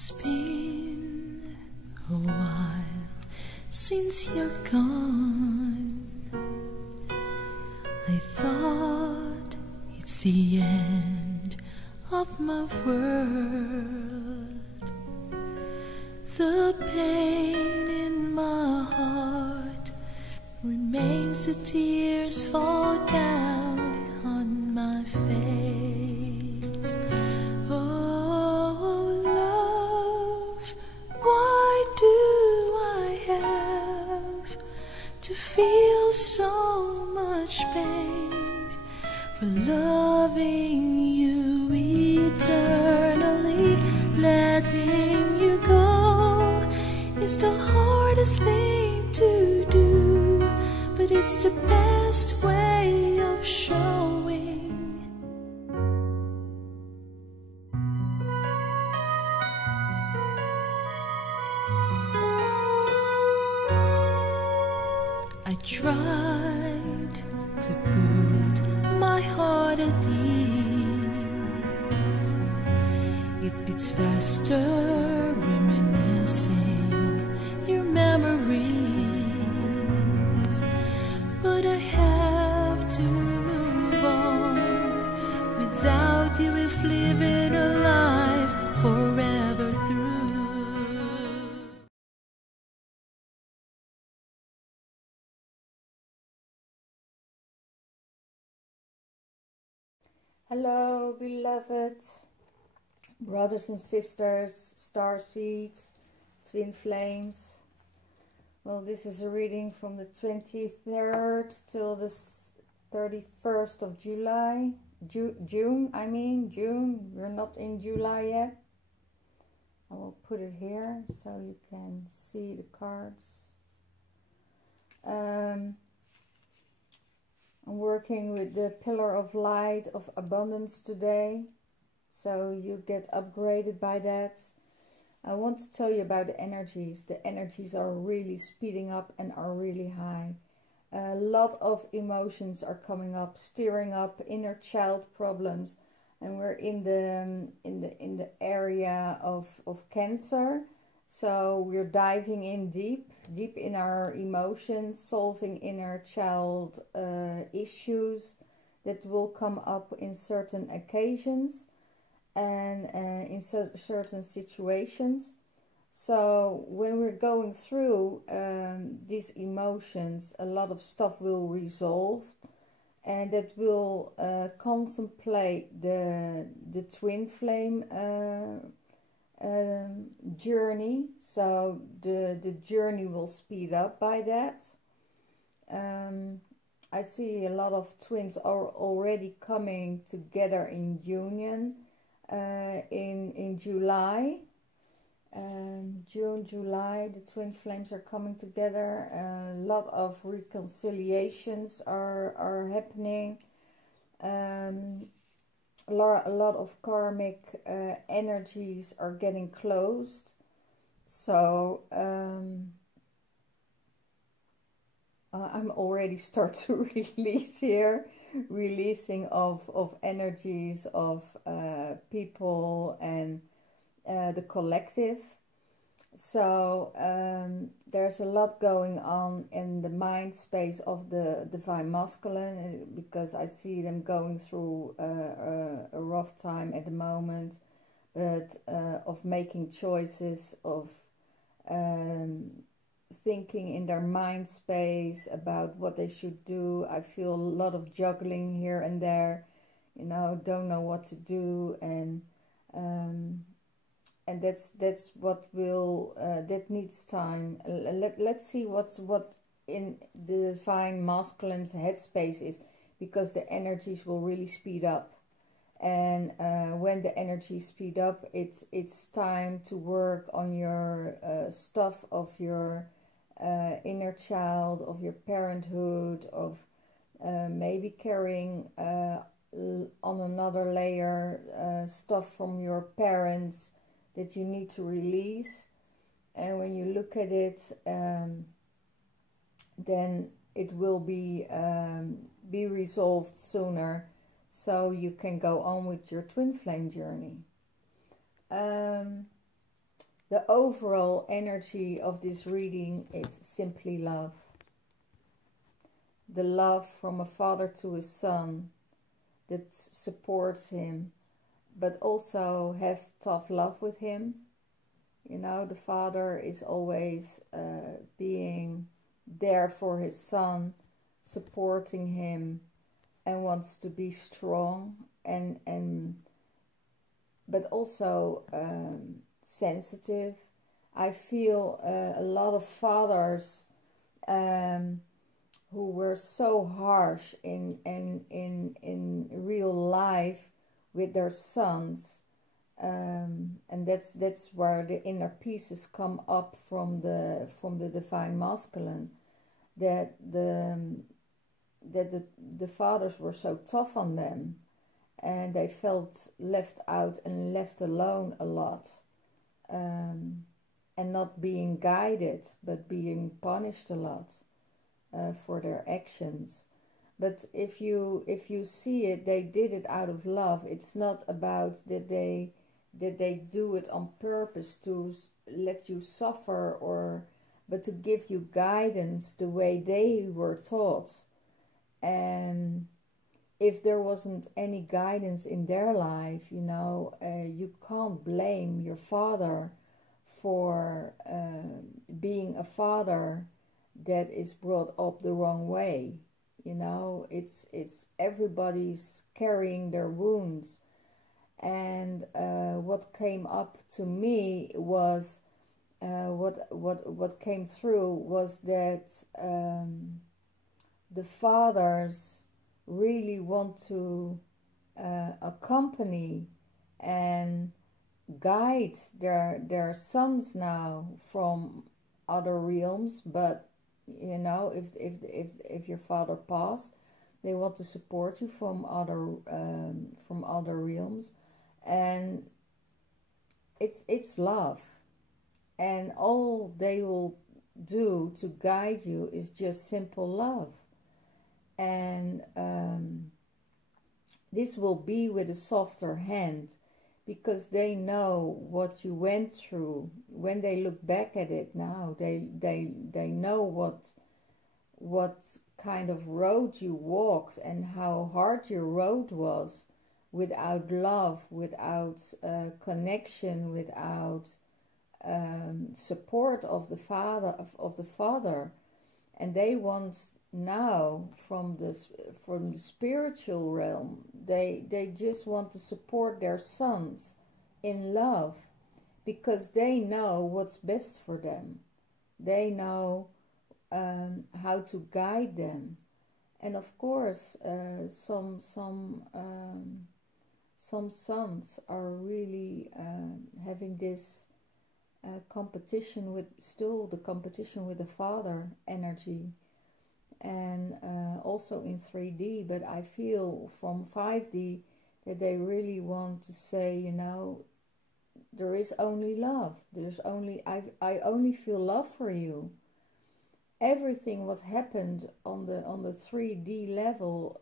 It's been a while since you're gone. I thought it's the end of my world. The pain in my heart remains, the tears fall down on my face. Oh love, why do I have to feel so much pain for loving you eternally? Letting you go is the hardest thing to do, but it's the best way of showing. I tried to put my heart at ease. It beats faster, reminiscing your memories. But I have to move on without you, if living a life forever through. Hello, beloved brothers and sisters, star seeds, twin flames. Well, this is a reading from the 23rd till the 31st of July. June. We're not in July yet. I will put it here so you can see the cards. I'm working with the pillar of light of abundance today, so you get upgraded by that. I want to tell you about the energies. The energies are really speeding up and are really high. A lot of emotions are coming up, stirring up inner child problems, and we're in the area of Cancer. So we're diving in deep in our emotions, solving inner child issues that will come up in certain occasions and in certain situations. So when we're going through these emotions, a lot of stuff will resolve, and that will contemplate the twin flame journey. So the journey will speed up by that. I see a lot of twins are already coming together in union in July. June, July, the twin flames are coming together. A lot of reconciliations are happening. A lot of karmic energies are getting closed. So I'm already start to release here, releasing of energies of people and the collective. So there's a lot going on in the mind space of the divine masculine, because I see them going through a rough time at the moment, but of making choices, of thinking in their mind space about what they should do. I feel a lot of juggling here and there, you know, don't know what to do, and that's what will that needs time. Let's see what in the divine masculine's headspace is, because the energies will really speed up. And when the energies speed up, it's time to work on your stuff of your inner child, of your parenthood, of maybe carrying on another layer stuff from your parents that you need to release. And when you look at it, then it will be resolved sooner, so you can go on with your twin flame journey. The overall energy of this reading is simply love. The love from a father to his son that supports him, but also have tough love with him. You know, the father is always being there for his son, supporting him, and wants to be strong, but also sensitive. I feel a lot of fathers who were so harsh in real life with their sons, and that's where the inner pieces come up from the divine masculine, that the fathers were so tough on them, and they felt left out and left alone a lot, and not being guided but being punished a lot for their actions. But if you see it, they did it out of love. It's not about that they do it on purpose to let you suffer, but to give you guidance the way they were taught. And if there wasn't any guidance in their life, you know, you can't blame your father for being a father that is brought up the wrong way. You know, it's everybody's carrying their wounds. And what came up to me was what came through was that the fathers really want to accompany and guide their sons now from other realms. But you know, if your father passed, they want to support you from other realms, and it's love, and all they will do to guide you is just simple love. And this will be with a softer hand, because they know what you went through. When they look back at it now, they know what kind of road you walked and how hard your road was, without love, without connection, without support of the father. And they want now from the spiritual realm, they just want to support their sons in love, because they know what's best for them. They know how to guide them. And of course, some sons are really having this competition with the father energy, and also in 3D, but I feel from 5D that they really want to say, you know, there is only love. I only feel love for you. Everything what happened on the 3D level,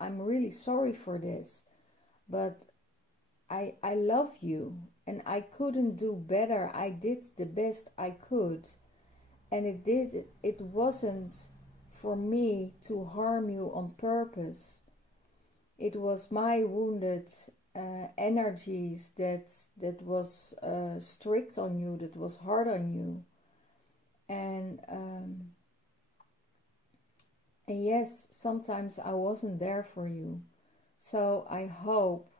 I'm really sorry for this, but I love you, and I couldn't do better. I did the best I could. And it wasn't for me to harm you on purpose. It was my wounded energies that was strict on you, that was hard on you. And yes, sometimes I wasn't there for you. So I hope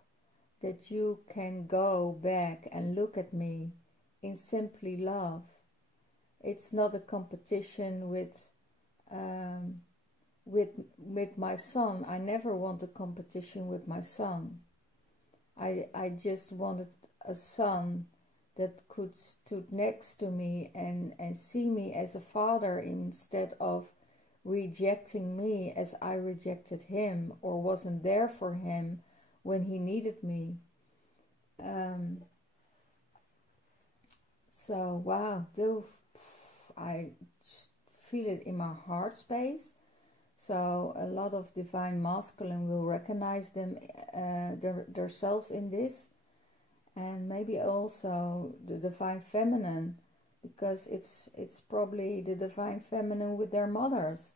that you can go back and look at me in simply love. It's not a competition with my son. I never want a competition with my son. I just wanted a son that could stood next to me and see me as a father, instead of rejecting me as I rejected him, or wasn't there for him when he needed me. So wow, I feel it in my heart space. So a lot of divine masculine will recognize themselves in this, and maybe also the divine feminine, because it's probably the divine feminine with their mothers,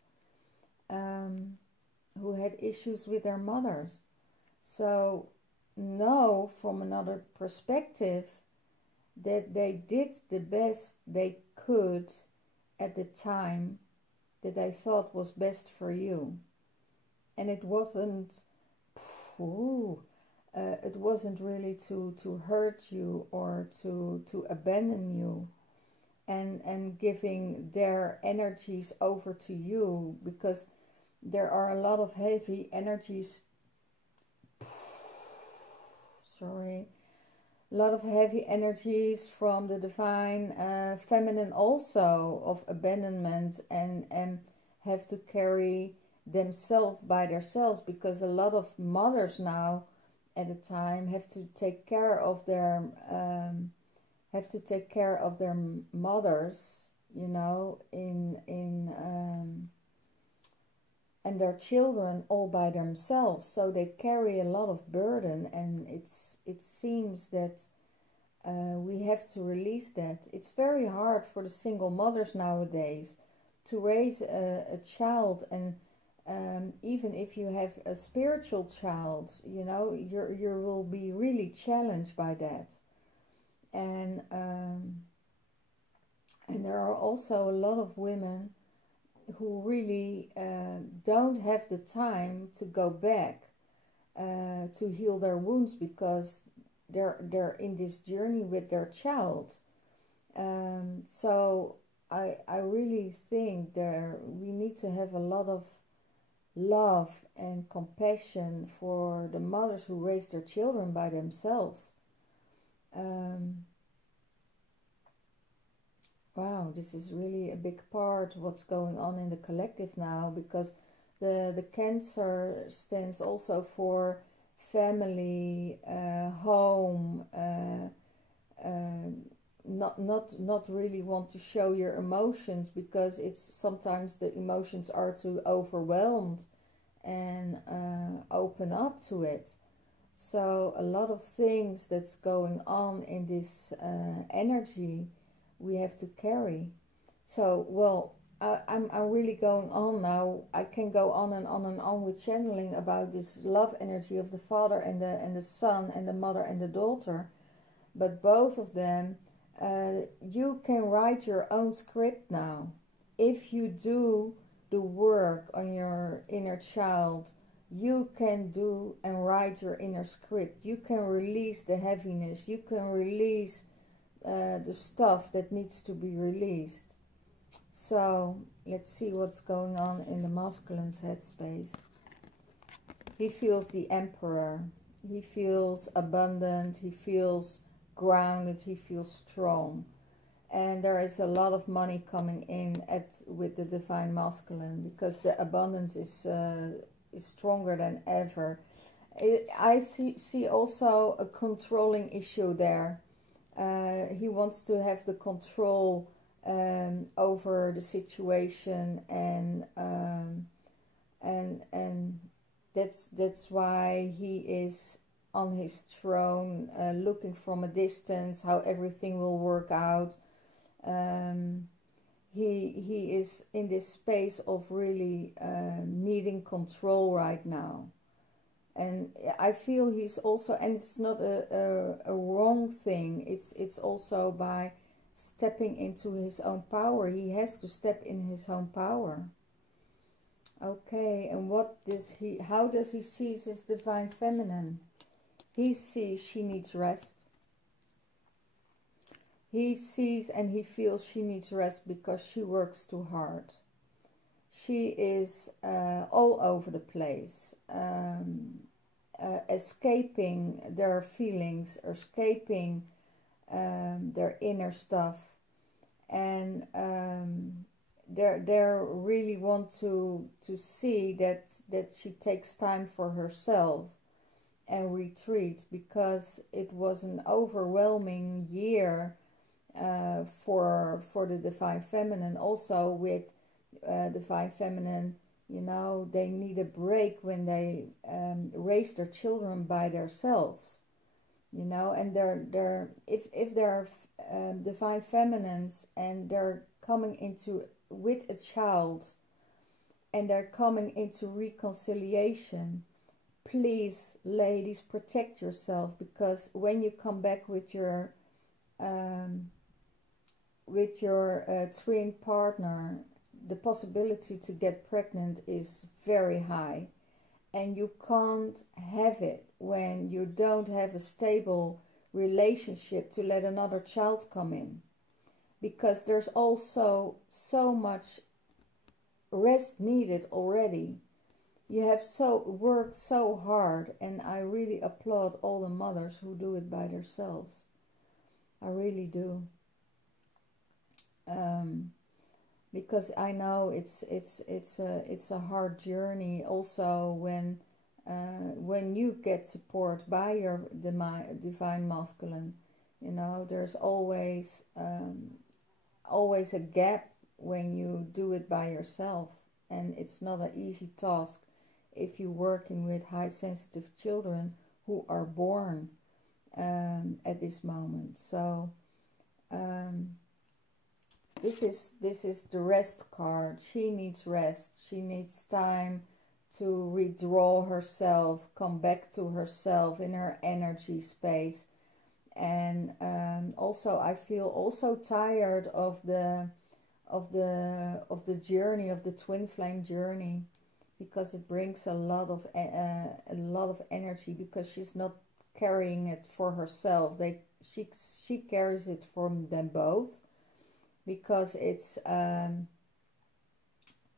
who had issues with their mothers. So know from another perspective that they did the best they could at the time that they thought was best for you, and it wasn't really to hurt you or to abandon you, and giving their energies over to you, because there are a lot of heavy energies, a lot of heavy energies from the divine feminine also, of abandonment, and have to carry themselves by themselves, because a lot of mothers now at a time have to take care of their mothers, you know, and their children all by themselves. So they carry a lot of burden, and it seems that we have to release that. It's very hard for the single mothers nowadays to raise a child, and even if you have a spiritual child, you know, you will be really challenged by that. And there are also a lot of women who really don't have the time to go back to heal their wounds, because they're in this journey with their child. So I really think we need to have a lot of love and compassion for the mothers who raise their children by themselves. Wow, this is really a big part of what's going on in the collective now, because the Cancer stands also for family, home, not really want to show your emotions, because it's sometimes the emotions are too overwhelmed and open up to it. So a lot of things that's going on in this energy we have to carry. So, well, I'm really going on now. I can go on and on and on with channeling about this love energy of the father and the son, and the mother and the daughter. But both of them, you can write your own script now. If you do the work on your inner child, you can do and write your inner script. You can release the heaviness. You can release the stuff that needs to be released. So let's see what's going on in the masculine's headspace. He feels the Emperor. He feels abundant. He feels grounded. He feels strong. And there is a lot of money coming in with the divine masculine, because the abundance is stronger than ever. I see also a controlling issue there. He wants to have the control over the situation, and that's why he is on his throne, looking from a distance how everything will work out. He is in this space of really needing control right now. And I feel he's also, and it's not a wrong thing, it's also by stepping into his own power. He has to step in his own power. Okay, and how does he see his divine feminine? He sees she needs rest. He sees and he feels she needs rest because she works too hard. She is all over the place, escaping their feelings, escaping their inner stuff, and they really want to see that she takes time for herself and retreat, because it was an overwhelming year for the divine feminine. Also with divine feminine, you know, they need a break when they raise their children by themselves. you know, and if they're divine feminines and they're coming into with a child and they're coming into reconciliation, please, ladies, protect yourself, because when you come back with your twin partner, the possibility to get pregnant is very high, and you can't have it when you don't have a stable relationship to let another child come in, because there's also so much rest needed already. You have worked so hard, and I really applaud all the mothers who do it by themselves. I really do. Because I know it's a hard journey. Also, when you get support by your divine masculine, you know, there's always a gap when you do it by yourself, and it's not an easy task if you're working with high sensitive children who are born at this moment. So this is the rest card. She needs rest. She needs time to withdraw herself, come back to herself in her energy space. And also I feel also tired of the journey, of the twin flame journey, because it brings a lot of energy, because she's not carrying it for herself. She carries it from them both, because it's a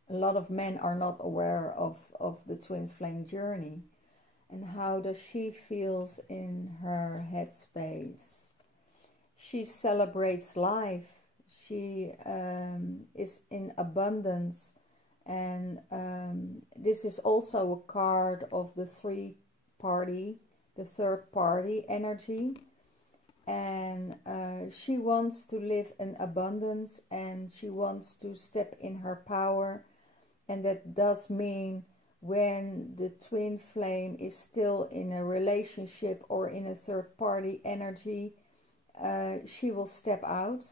lot of men are not aware of the twin flame journey. And how does she feels in her headspace? She celebrates life. She is in abundance. And this is also a card of the third party energy. And she wants to live in abundance, and she wants to step in her power. And that does mean when the twin flame is still in a relationship or in a third party energy, she will step out,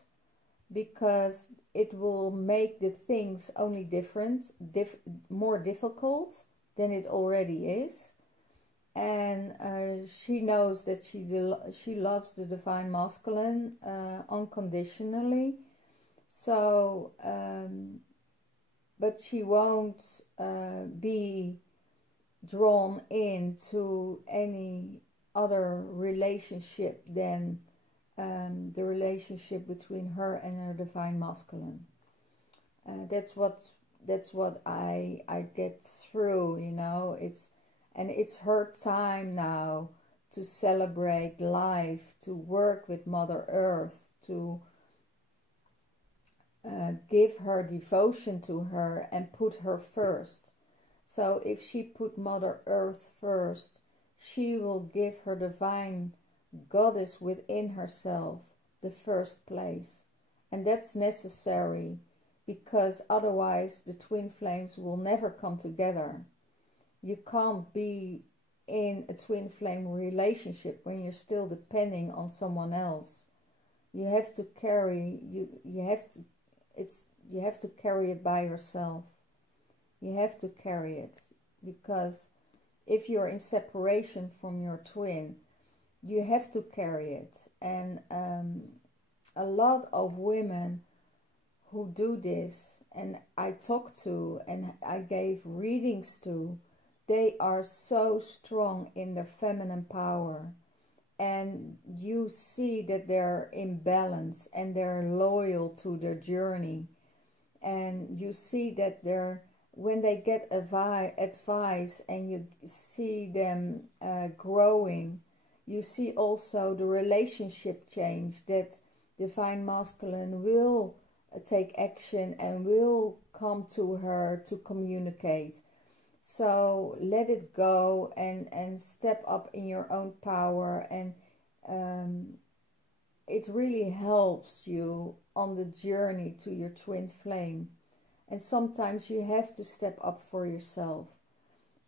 because it will make the things only more difficult than it already is. And she knows that she loves the divine masculine unconditionally. So but she won't be drawn into any other relationship than the relationship between her and her divine masculine. That's what I get through, you know. It's her time now to celebrate life, to work with Mother Earth, to give her devotion to her and put her first. So if she put Mother Earth first, she will give her divine goddess within herself the first place. And that's necessary, because otherwise the twin flames will never come together. You can't be in a twin flame relationship when you're still depending on someone else. You have to carry you have to carry it by yourself. You have to carry it, because if you're in separation from your twin, you have to carry it. And a lot of women who do this, and I talk to and I gave readings to, they are so strong in their feminine power, and you see that they're in balance and they're loyal to their journey, and you see that when they get advice and you see them growing, you see also the relationship change, that divine masculine will take action and will come to her to communicate. So let it go and step up in your own power, and it really helps you on the journey to your twin flame. And sometimes you have to step up for yourself,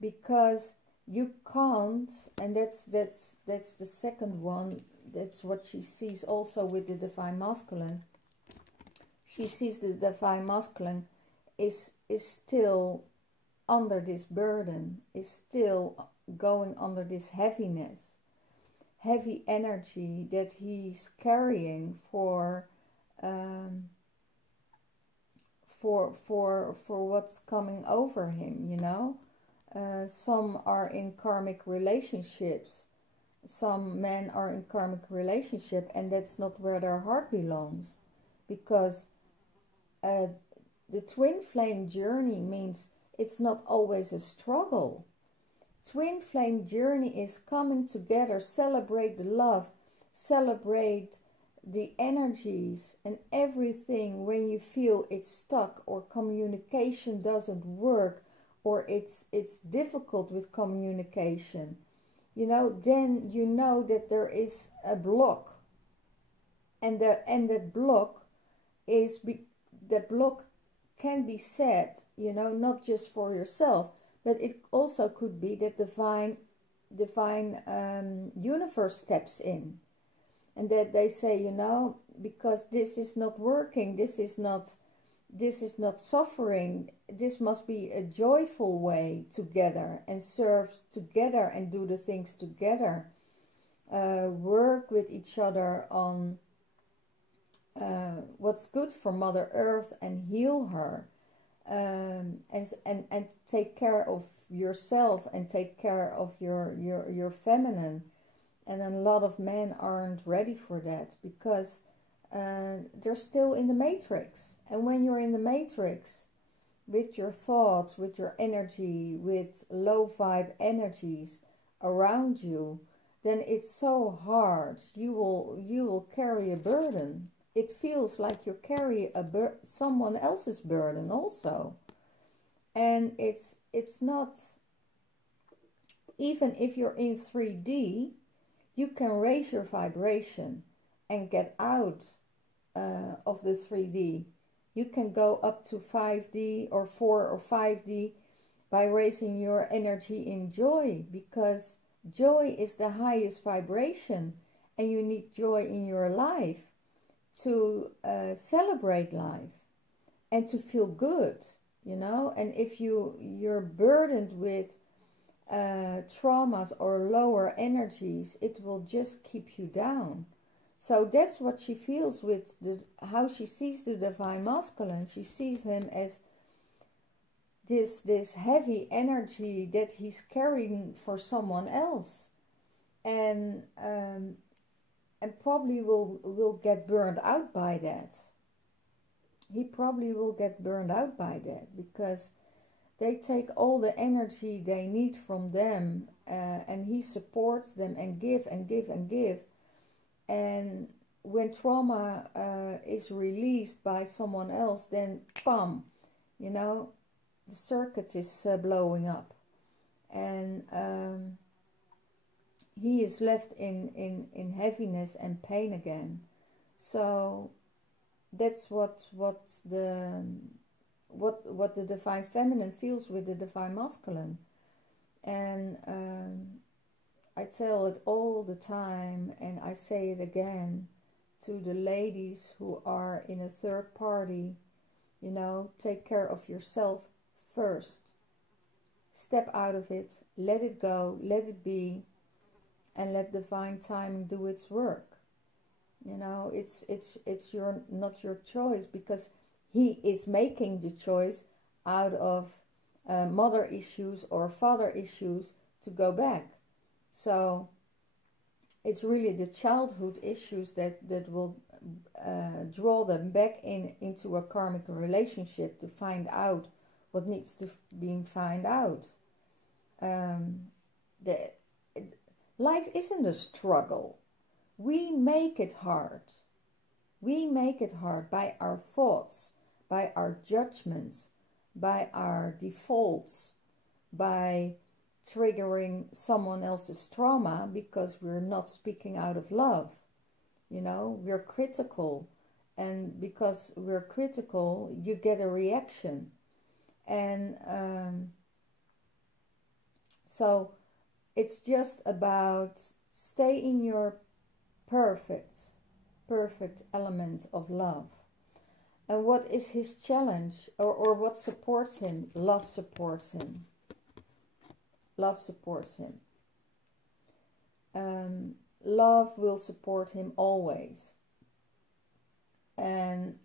because you can't, and that's the second one. That's what she sees also with the divine masculine. She sees the divine masculine is still under this burden, is still going under this heaviness, heavy energy that he's carrying for what's coming over him, you know. Some are in karmic relationships. Some men are in karmic relationship, and that's not where their heart belongs, because the twin flame journey means it's not always a struggle. Twin flame journey is coming together, celebrate the love, celebrate the energies and everything. When you feel it's stuck or communication doesn't work, or it's difficult with communication, you know, then you know that there is a block, and that block is that block can be set, you know, not just for yourself, but it also could be that divine universe steps in, and that they say, you know, because this is not working, this is not suffering, this must be a joyful way together, and serve together and do the things together, work with each other on what's good for Mother Earth and heal her, and take care of yourself and take care of your feminine. And a lot of men aren't ready for that, because they're still in the matrix. And when you're in the matrix with your thoughts, with your energy, with low vibe energies around you, then it's so hard. You will carry a burden. It feels like you carry someone else's burden also. And it's not, even if you're in 3D, you can raise your vibration and get out of the 3D. You can go up to 5D or 4 or 5D by raising your energy in joy, because joy is the highest vibration, and you need joy in your life to celebrate life and to feel good, you know. And if you're burdened with traumas or lower energies, it will just keep you down. So that's what she feels with how she sees the divine masculine. She sees him as this heavy energy that he's carrying for someone else, and probably will get burned out by that. He probably will get burned out by that, because they take all the energy they need from them, and he supports them and give and give and give. And when trauma is released by someone else, then bam, you know, the circuit is blowing up, and he is left in heaviness and pain again. So that's what the divine feminine feels with the divine masculine. And I tell it all the time, and I say it again to the ladies who are in a third party, you know, take care of yourself first. Step out of it, let it go, let it be, and let divine timing do its work. You know, it's not your choice, because he is making the choice out of mother issues or father issues to go back. So it's really the childhood issues that will draw them back into a karmic relationship to find out what needs to be found out. Life isn't a struggle. We make it hard. We make it hard by our thoughts, by our judgments, by our defaults, by triggering someone else's trauma because we're not speaking out of love. You know, we're critical, and because we're critical, you get a reaction. And so it's just about stay in your perfect element of love. And what is his challenge, or what supports him? Love supports him. Love supports him. Love will support him always. And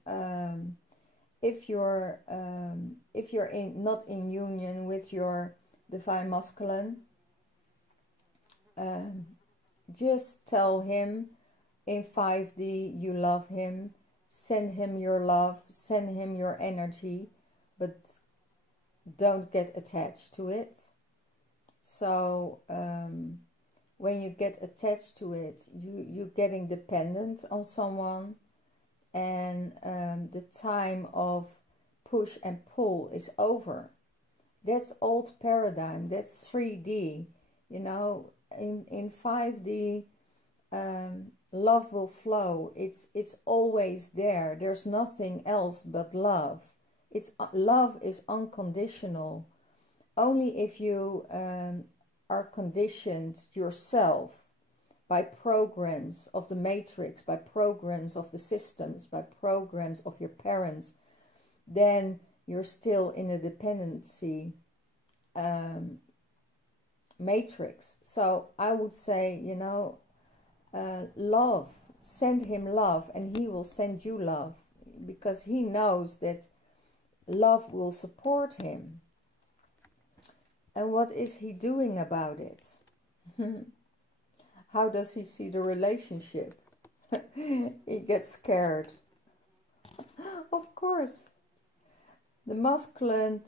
if you're not in union with your divine masculine, just tell him in 5D you love him. Send him your love, send him your energy, but don't get attached to it. So when you get attached to it, you're getting dependent on someone, and the time of push and pull is over. That's old paradigm, that's 3D. You know, in 5D, love will flow. It's always there. There's nothing else but love. Love is unconditional. Only if you are conditioned yourself by programs of the matrix, by programs of the systems, by programs of your parents, then you're still in a dependency matrix. So I would say, you know, love, send him love, and he will send you love, because he knows that love will support him. And what is he doing about it? How does he see the relationship? He gets scared. Of course. The masculine,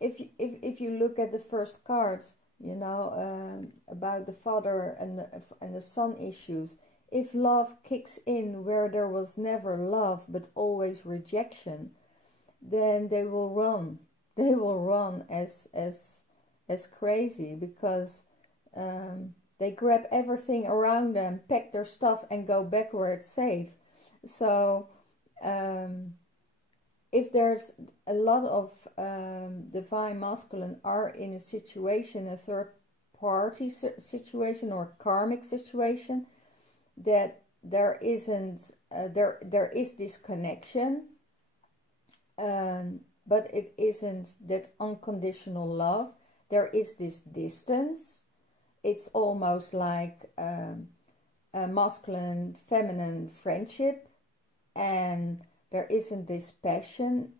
if you look at the first cards, you know, about the father and the son issues, if love kicks in where there was never love but always rejection, then they will run. They will run as crazy, because they grab everything around them, pack their stuff, and go back where it's safe. So if there's a lot of divine masculine are in a situation, a third party situation or karmic situation, that there isn't there is this connection, but it isn't that unconditional love. There is this distance. It's almost like a masculine feminine friendship, and there isn't this passion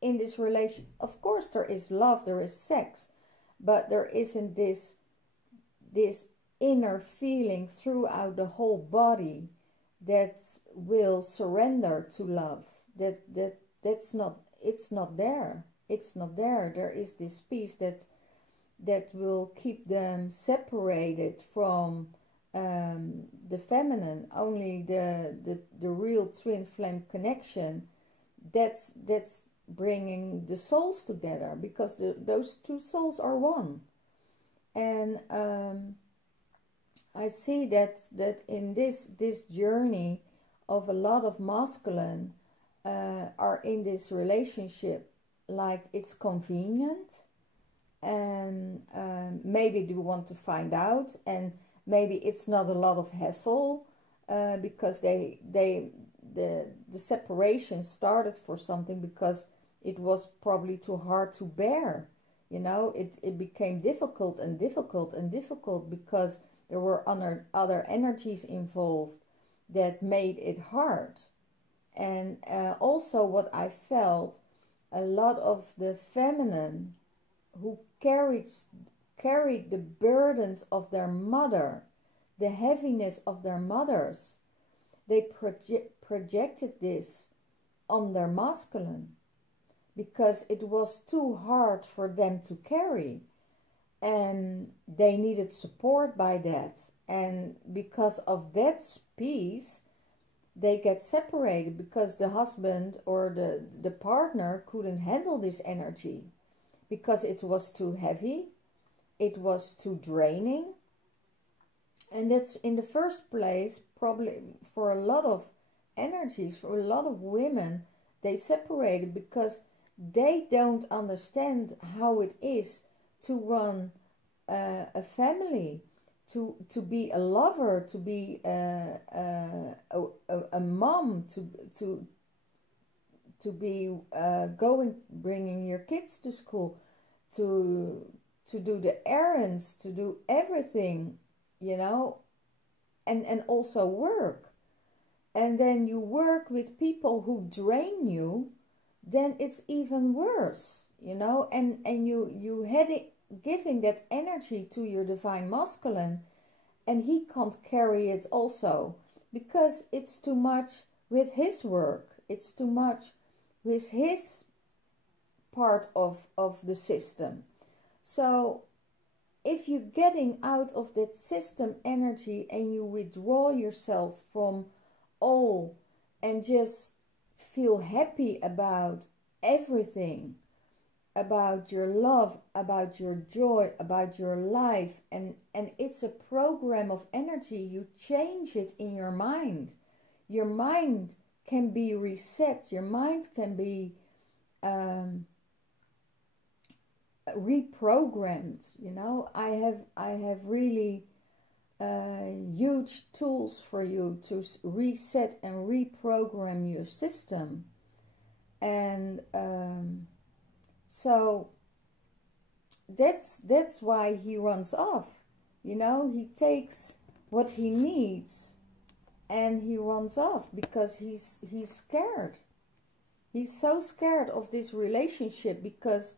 in this relation. Of course there is love, there is sex, but there isn't this inner feeling throughout the whole body that will surrender to love. That's not, it's not there. It's not there. There is this piece that will keep them separated from the feminine. Only the real twin flame connection, that's bringing the souls together, because those two souls are one. And I see that in this journey of a lot of masculine are in this relationship like it's convenient, and maybe they want to find out, and maybe it's not a lot of hassle, because the separation started for something because it was probably too hard to bear. You know, it became difficult and difficult and difficult because there were other energies involved that made it hard. And also what I felt, a lot of the feminine who carried the burdens of their mother, the heaviness of their mothers, they projected this on their masculine, because it was too hard for them to carry, and they needed support by that. And because of that piece, they get separated, because the husband or the partner couldn't handle this energy, because it was too heavy, it was too draining. And that's in the first place probably for a lot of energies, for a lot of women, they separated because they don't understand how it is to run a family, to be a lover, to be a mom, to be bringing your kids to school, to do the errands, to do everything, you know, and also work. And then you work with people who drain you, then it's even worse, you know, and you had it giving that energy to your divine masculine, and he can't carry it also, because it's too much with his work, it's too much with his part of the system. So if you're getting out of that system energy and you withdraw yourself from all and just feel happy about everything, about your love, about your joy, about your life, and it's a program of energy, you change it in your mind. Your mind can be reset, your mind can be reprogrammed, you know. I have really huge tools for you to reset and reprogram your system. And so that's why he runs off, you know. He takes what he needs and he runs off because he's scared. He's so scared of this relationship because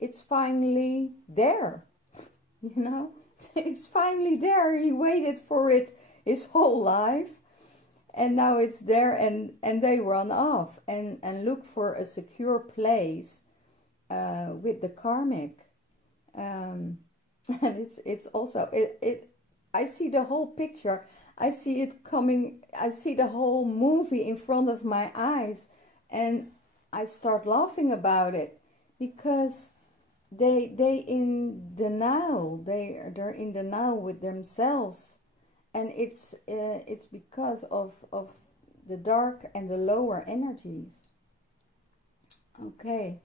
it's finally there, you know. It's finally there. He waited for it his whole life, and now it's there, and they run off and look for a secure place with the karmic. And it's also I see the whole picture. I see it coming. I see the whole movie in front of my eyes, and I start laughing about it because they in denial. They're in denial with themselves, and it's because of the dark and the lower energies. Okay,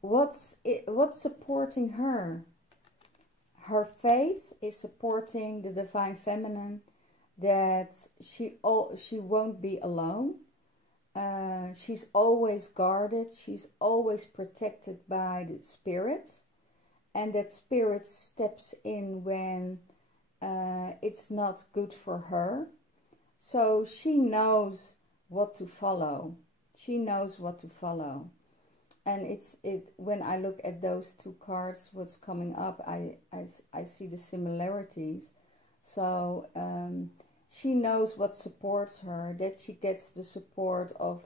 what's supporting her? Her faith is supporting the divine feminine, that she won't be alone. She's always guarded. She's always protected by the spirit, and that spirit steps in when it's not good for her. So she knows what to follow. She knows what to follow. And when I look at those two cards, what's coming up, I see the similarities. So she knows what supports her, that she gets the support of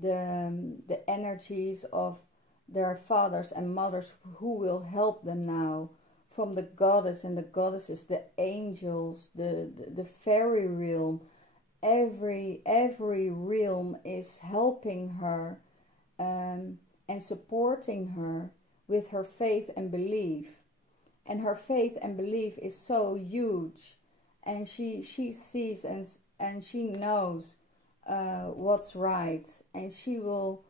the energies of their fathers and mothers who will help them now, from the goddess and the goddesses, the angels, the fairy realm. Every realm is helping her and supporting her with her faith and belief. And her faith and belief is so huge, and she sees and she knows what's right, and she will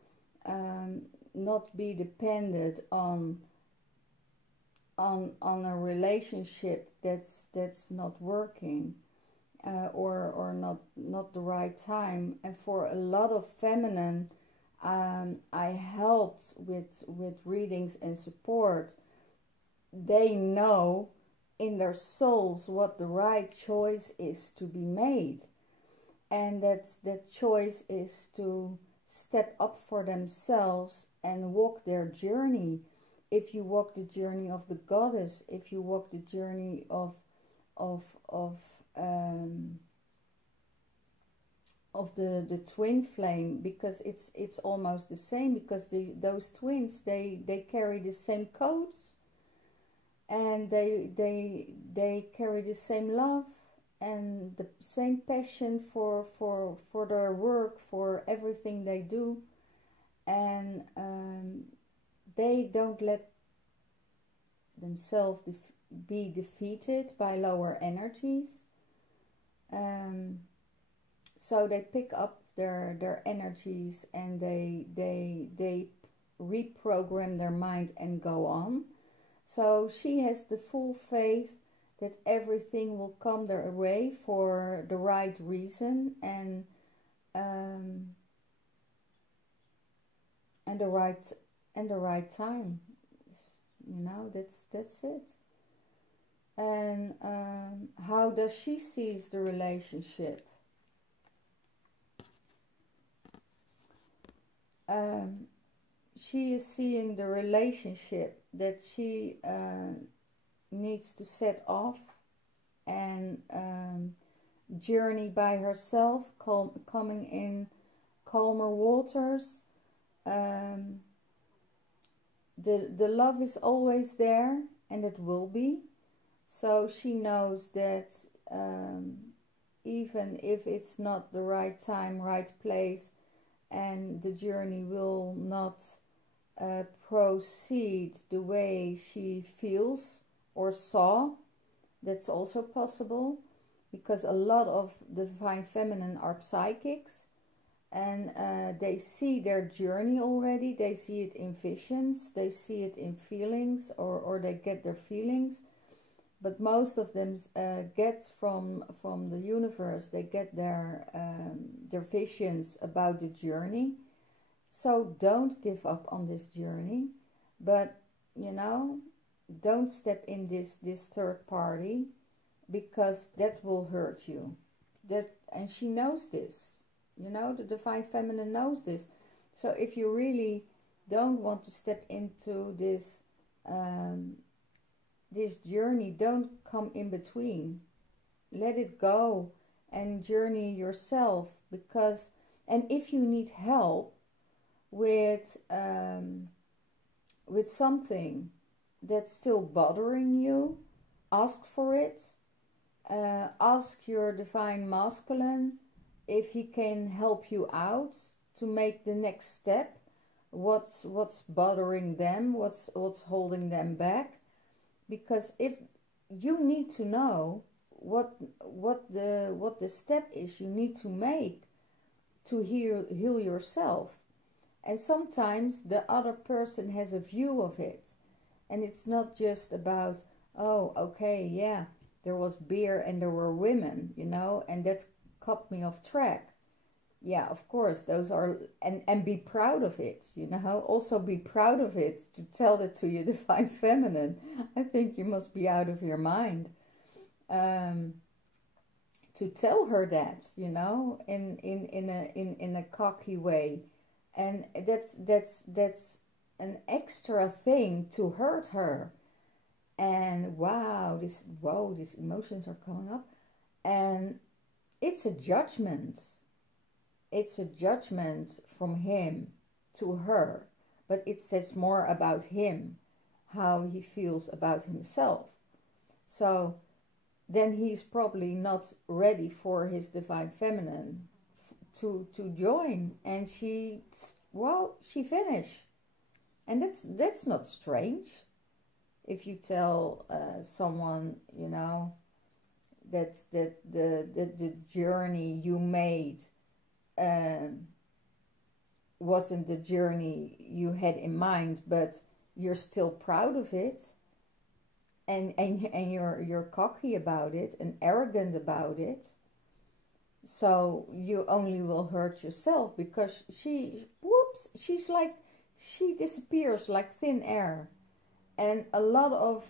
not be dependent on a relationship that's not working, or not the right time. And for a lot of feminine, I helped with readings and support. They know in their souls what the right choice is to be made, and that choice is to step up for themselves and walk their journey. If you walk the journey of the goddess, if you walk the journey of the twin flame, because it's almost the same, because those twins they carry the same codes, and they carry the same love and the same passion for their work, for everything they do, and they don't let themselves be defeated by lower energies. So they pick up their energies, and they reprogram their mind and go on. So she has the full faith that everything will come their way for the right reason and the right time. You know, that's it. And how does she sees the relationship? She is seeing the relationship that she needs to set off and journey by herself, coming in calmer waters. The love is always there, and it will be. So she knows that even if it's not the right time, right place, and the journey will not proceed the way she feels or saw, that's also possible, because a lot of the Divine Feminine are psychics, and they see their journey already. They see it in visions, they see it in feelings, or they get their feelings. But most of them get from the universe, they get their visions about the journey. So don't give up on this journey, but you know, don't step in this third party, because that will hurt you. And she knows this. You know, the Divine Feminine knows this. So if you really don't want to step into this this journey, don't come in between. Let it go and journey yourself. Because, and if you need help with something that's still bothering you, ask for it. Ask your Divine Masculine if he can help you out to make the next step. What's bothering them? What's holding them back? Because if you need to know what the step is you need to make to heal yourself. And sometimes the other person has a view of it, and it's not just about, oh, okay, yeah, there was beer and there were women, you know, and that cut me off track. Yeah, of course, those are, and be proud of it, you know. Also be proud of it, to tell that to your Divine Feminine. I think you must be out of your mind to tell her that, you know, in a cocky way. And that's an extra thing to hurt her. And wow, these emotions are coming up, and it's a judgment. It's a judgment from him to her, but it says more about him, how he feels about himself. So then he's probably not ready for his Divine Feminine to join, and she finished. And that's not strange. If you tell someone, you know, that the journey you made wasn't the journey you had in mind, but you're still proud of it, and you're cocky about it and arrogant about it, so you only will hurt yourself, because she disappears like thin air. And a lot of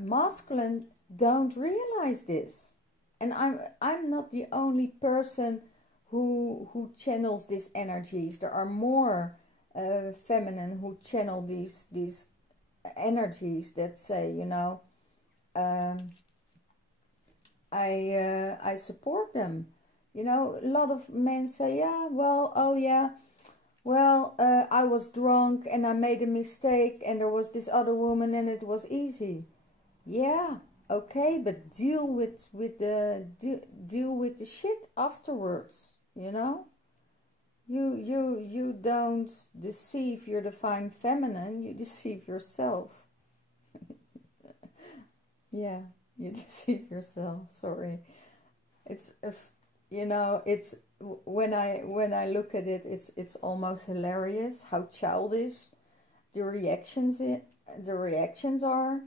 masculine don't realize this, and I'm not the only person who channels these energies. There are more feminine who channel these energies that say, you know, I support them. You know, a lot of men say, yeah, well, oh yeah, well, I was drunk and I made a mistake and there was this other woman and it was easy. Yeah, okay, but deal with the shit afterwards. You know, you don't deceive your Divine Feminine, you deceive yourself. Yeah, you deceive yourself. Sorry, it's you know, it's when I look at it, it's almost hilarious how childish the reactions the reactions are,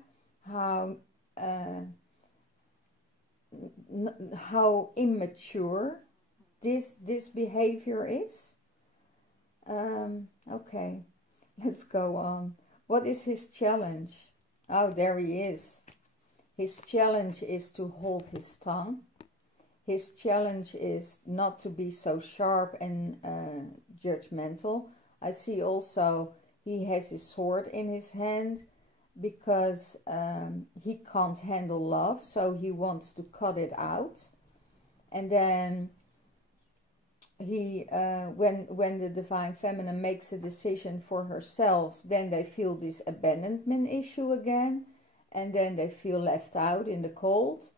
how immature this behavior is. Okay, let's go on. What is his challenge? Oh, there he is. His challenge is to hold his tongue. His challenge is not to be so sharp and judgmental. I see also he has his sword in his hand because he can't handle love, so he wants to cut it out. And then he, when the Divine Feminine makes a decision for herself, then they feel this abandonment issue again, and then they feel left out in the cold.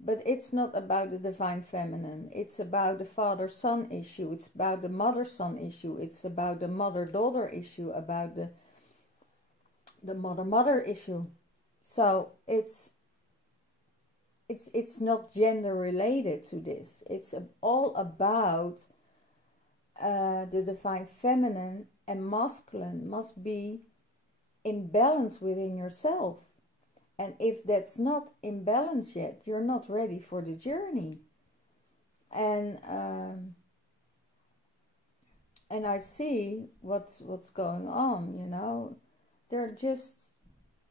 But it's not about the Divine Feminine. It's about the father-son issue. It's about the mother-son issue. It's about the mother-daughter issue, about the mother-mother issue. So it's not gender related to this. It's all about the Divine Feminine and masculine must be in balance within yourself. And if that's not in balance yet, you're not ready for the journey. And I see what's going on, you know. They're just,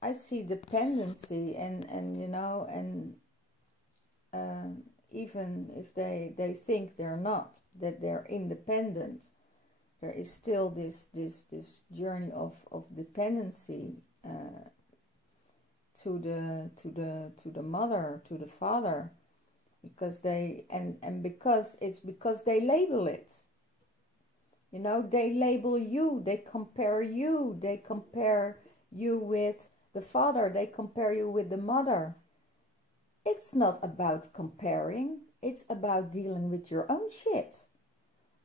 I see dependency and you know, and even if they think they're not, that they're independent, there is still this journey of dependency to the mother, to the father, because they because they label it. You know, they label you, they compare you with the father, they compare you with the mother. It's not about comparing, it's about dealing with your own shit.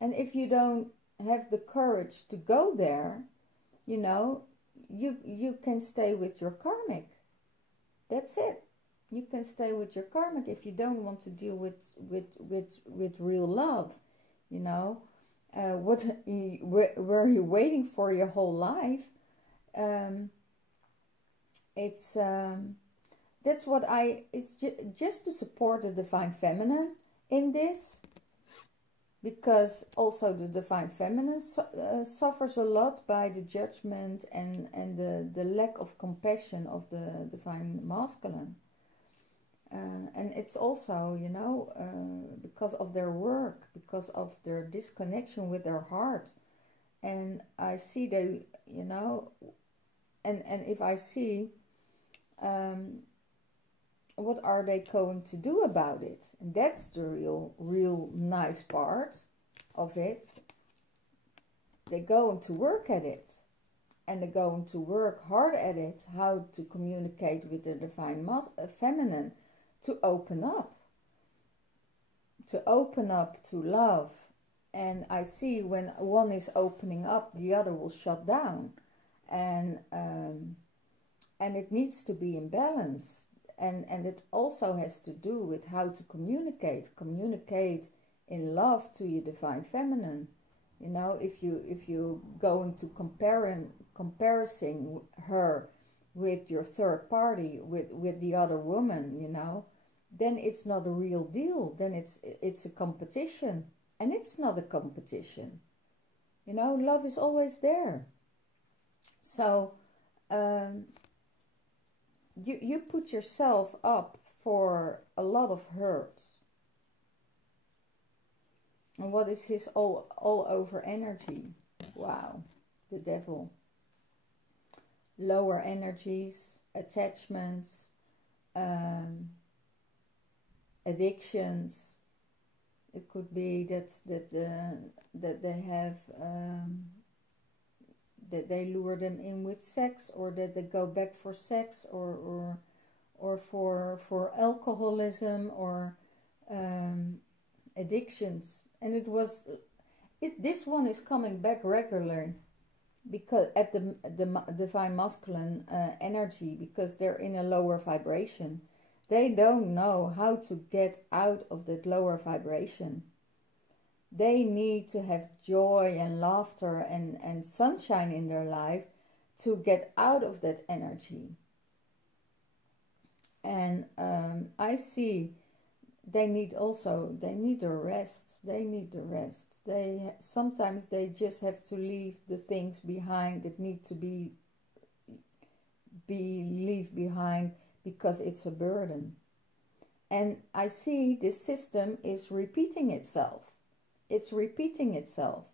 And if you don't have the courage to go there, you know, you can stay with your karmic. That's it. You can stay with your karmic if you don't want to deal with real love. You know, were you waiting for your whole life? That's what it's just to support the Divine Feminine in this, because also the Divine Feminine suffers a lot by the judgment and the lack of compassion of the Divine Masculine. And it's also, you know, because of their work, because of their disconnection with their heart. And I see they, you know, and if I see, what are they going to do about it? And that's the real nice part of it. They're going to work at it. And they're going to work hard at it, how to communicate with the Divine Feminine, to open up to love. And I see when one is opening up, the other will shut down. And it needs to be in balance. And it also has to do with how to communicate in love to your Divine Feminine. You know, if you going to comparison her with your third party, with the other woman, you know, then it's not a real deal. Then it's a competition, and it's not a competition. You know, love is always there. So you put yourself up for a lot of hurt. And what is his all over energy? Wow, the devil. Lower energies, attachments, addictions. It could be that they have that they lure them in with sex, or that they go back for sex, or for alcoholism, or addictions. And this one is coming back regularly, because at the Divine Masculine energy, because they're in a lower vibration. They don't know how to get out of that lower vibration. They need to have joy and laughter and sunshine in their life to get out of that energy. And I see they need a rest. They need the rest. Sometimes they just have to leave the things behind that need to be left behind, because it's a burden. And I see this system is repeating itself. It's repeating itself.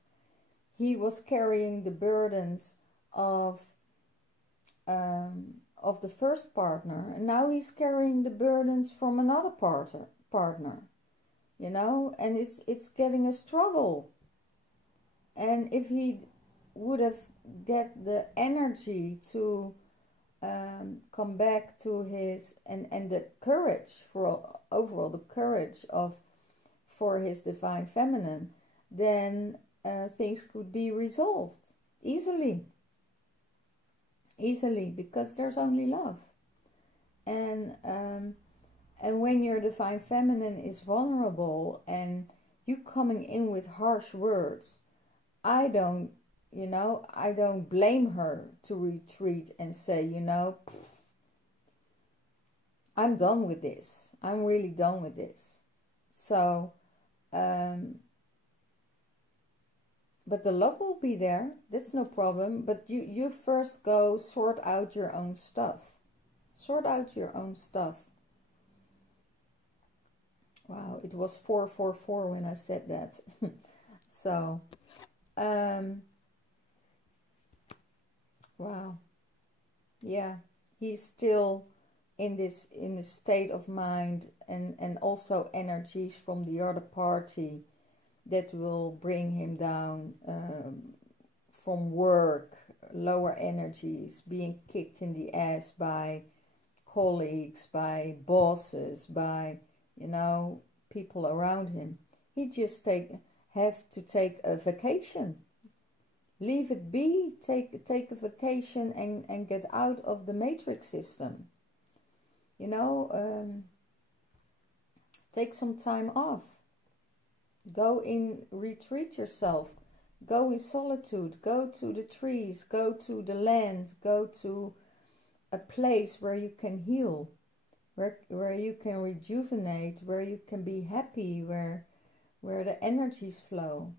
He was carrying the burdens of the first partner, and now he's carrying the burdens from another partner, you know, and it's getting a struggle. And if he would have get the energy to come back to his and the courage for overall the courage for his divine feminine, then things could be resolved easily, because there's only love. And when your divine feminine is vulnerable and you coming in with harsh words, I don't blame her to retreat and say, you know, I'm done with this. I'm really done with this. So, but the love will be there. That's no problem. But you first go sort out your own stuff. Sort out your own stuff. Wow, it was 444 when I said that. So, wow. Yeah, he's still in a state of mind, and also energies from the other party that will bring him down from work, lower energies, being kicked in the ass by colleagues, by bosses, by, you know, people around him. He just have to take a vacation. Leave it be, take a vacation and get out of the matrix system. You know, take some time off. Go in, retreat yourself. Go in solitude. Go to the trees. Go to the land. Go to a place where you can heal, where you can rejuvenate, where you can be happy, where the energies flow.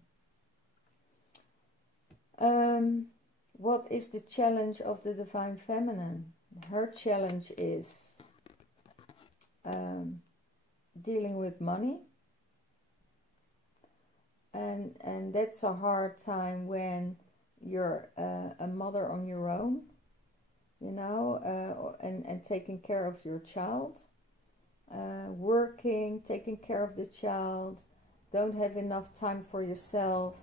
What is the challenge of the divine feminine? Her challenge is dealing with money, and that's a hard time when you're a mother on your own, you know, and taking care of your child, working, taking care of the child, don't have enough time for yourself,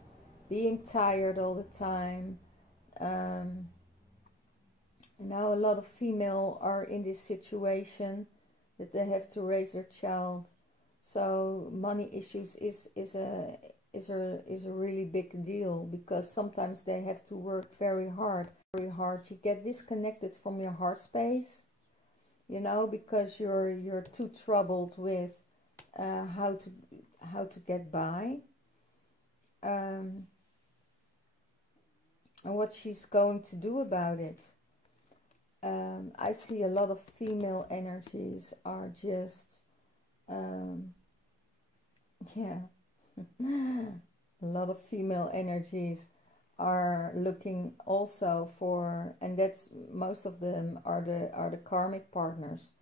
being tired all the time. You know, a lot of female are in this situation that they have to raise their child. So money issues is a really big deal, because sometimes they have to work very hard. You get disconnected from your heart space, you know, because you're too troubled with how to get by. And what she's going to do about it. I see a lot of female energies are just, yeah, a lot of female energies are looking also for, and that's most of them are the karmic partners,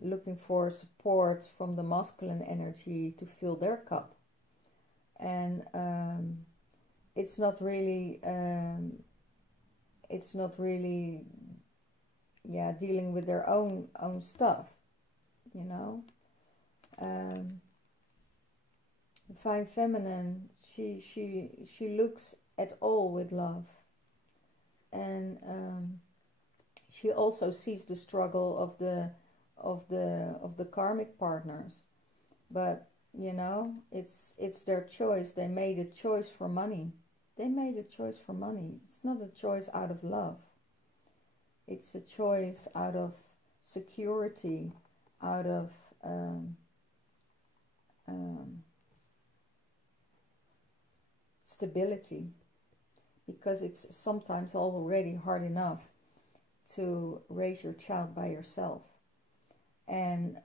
looking for support from the masculine energy to fill their cup. And it's not really dealing with their own stuff, you know. Divine feminine, she looks at all with love, and she also sees the struggle of the karmic partners, but you know, it's their choice. They made a choice for money. It's not a choice out of love. It's a choice out of security, out of stability. because it's sometimes already hard enough to raise your child by yourself. And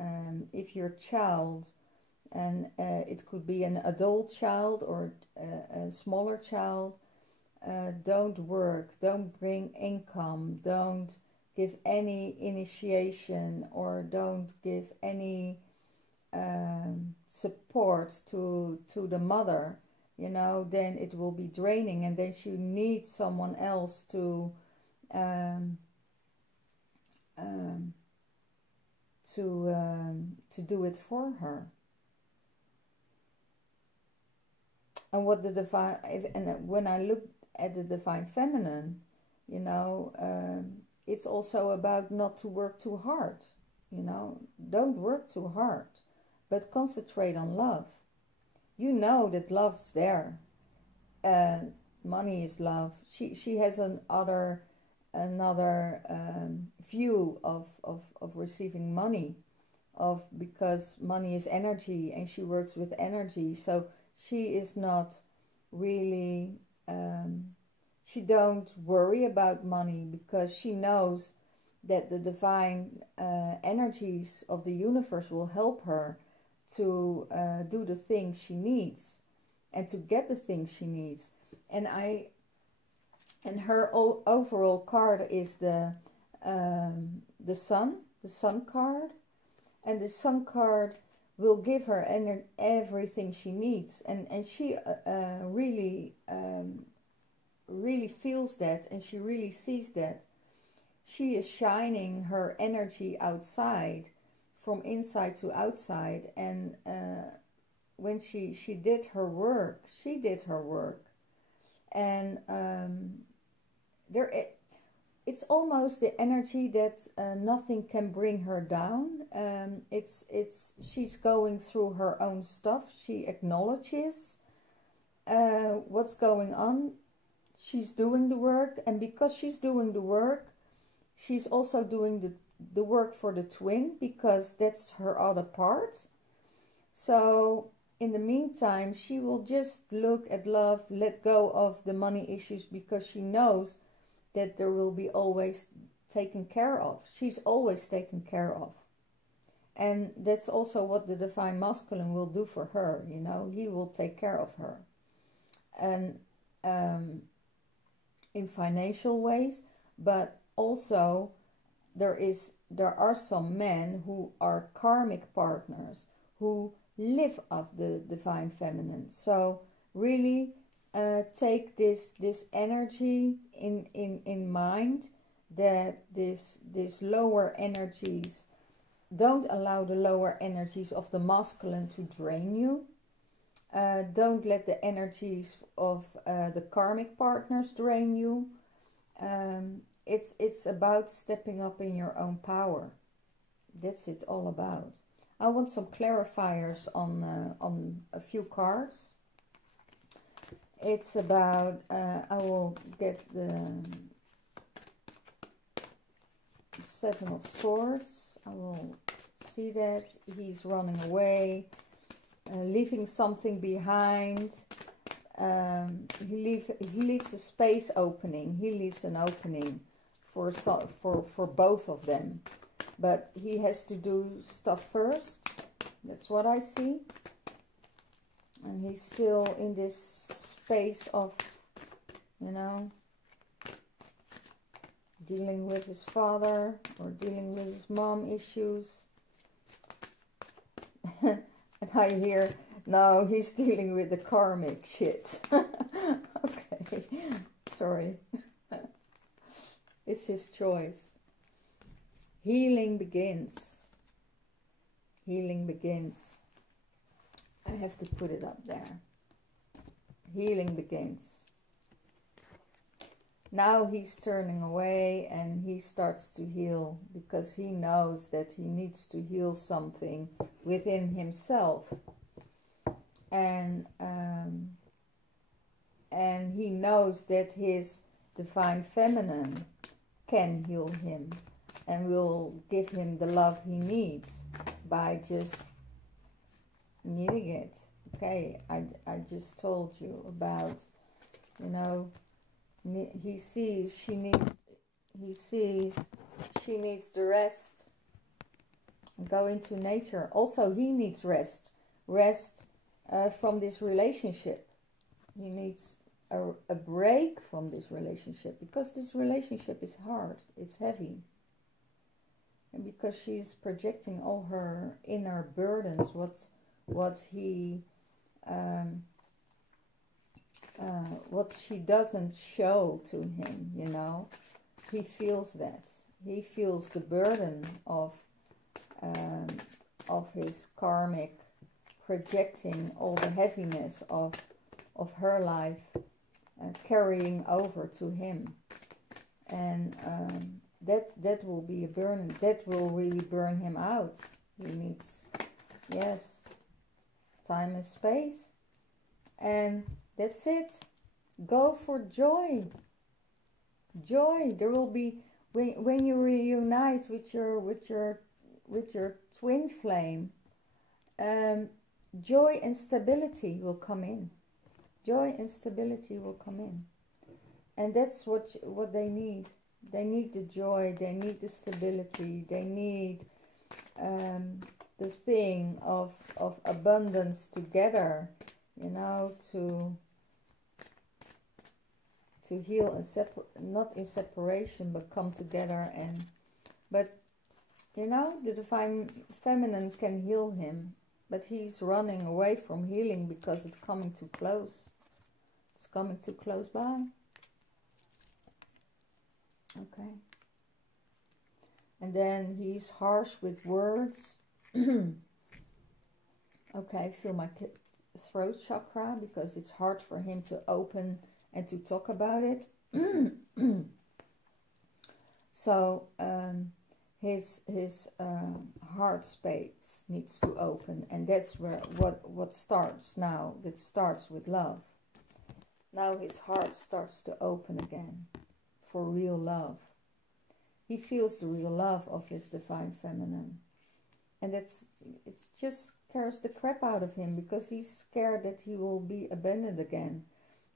if your child, and it could be an adult child or a smaller child, don't work, don't bring income, don't give any initiation, or don't give any support to the mother, you know, then it will be draining, and then she needs someone else to do it for her. And what the divine, and when I look at the divine feminine, you know, it's also about not to work too hard. You know, don't work too hard, but concentrate on love. You know that love's there. Money is love. She has another view of receiving money, because money is energy, and she works with energy. So she is not really, she don't worry about money, because she knows that the divine energies of the universe will help her to do the things she needs and to get the things she needs. And her overall card is the sun card, and the sun card will give her everything she needs, and she really feels that, and she really sees that. She is shining her energy outside, from inside to outside, and when she did her work, and it's almost the energy that nothing can bring her down. She's going through her own stuff. She acknowledges what's going on. She's doing the work, and because she's doing the work, she's also doing the work for the twin, because that's her other part. So in the meantime, she will just look at love, let go of the money issues, because she knows that there will be always taken care of. She's always taken care of. And that's also what the divine masculine will do for her, you know. He will take care of her. And in financial ways, but also there are some men who are karmic partners who live of the divine feminine. So really take this energy in mind, that this lower energies, don't allow the lower energies of the masculine to drain you. Don't let the energies of the karmic partners drain you. It's about stepping up in your own power. That's it all about. I want some clarifiers on a few cards. It's about, I will get the Seven of Swords. I will see that. He's running away, leaving something behind. He leaves a space opening. He leaves an opening for both of them. But he has to do stuff first. That's what I see. And he's still in this space of, you know, dealing with his father or dealing with his mom issues. And I hear, no, he's dealing with the karmic shit. Okay, sorry. It's his choice. Healing begins. Healing begins. I have to put it up there. Healing begins. Now he's turning away and he starts to heal, because he knows that he needs to heal something within himself. And he knows that his divine feminine can heal him and will give him the love he needs by just needing it. Okay, I just told you about, you know, he sees she needs the rest. Go into nature. Also, he needs rest from this relationship. He needs a break from this relationship, because this relationship is hard, it's heavy, and because she's projecting all her inner burdens, what she doesn't show to him, you know. He feels that. He feels the burden of his karmic projecting all the heaviness of her life, carrying over to him, and that will be a burn. That will really burn him out. He needs, yes, time and space, and that's it. Go for joy. Joy. There will be, when you reunite with your twin flame, joy and stability will come in. Joy and stability will come in, and that's what they need. They need the joy. They need the stability. They need the thing of abundance together, you know, to heal and not in separation, but come together. But you know, the divine feminine can heal him, but he's running away from healing because it's coming too close. It's coming too close by. Okay. And then he's harsh with words. Okay, feel my throat chakra, because it's hard for him to open and to talk about it. So his heart space needs to open, and that's where what starts now. That starts with love. Now his heart starts to open again for real love. He feels the real love of his divine feminine, and it's just scares the crap out of him, because he's scared that he will be abandoned again,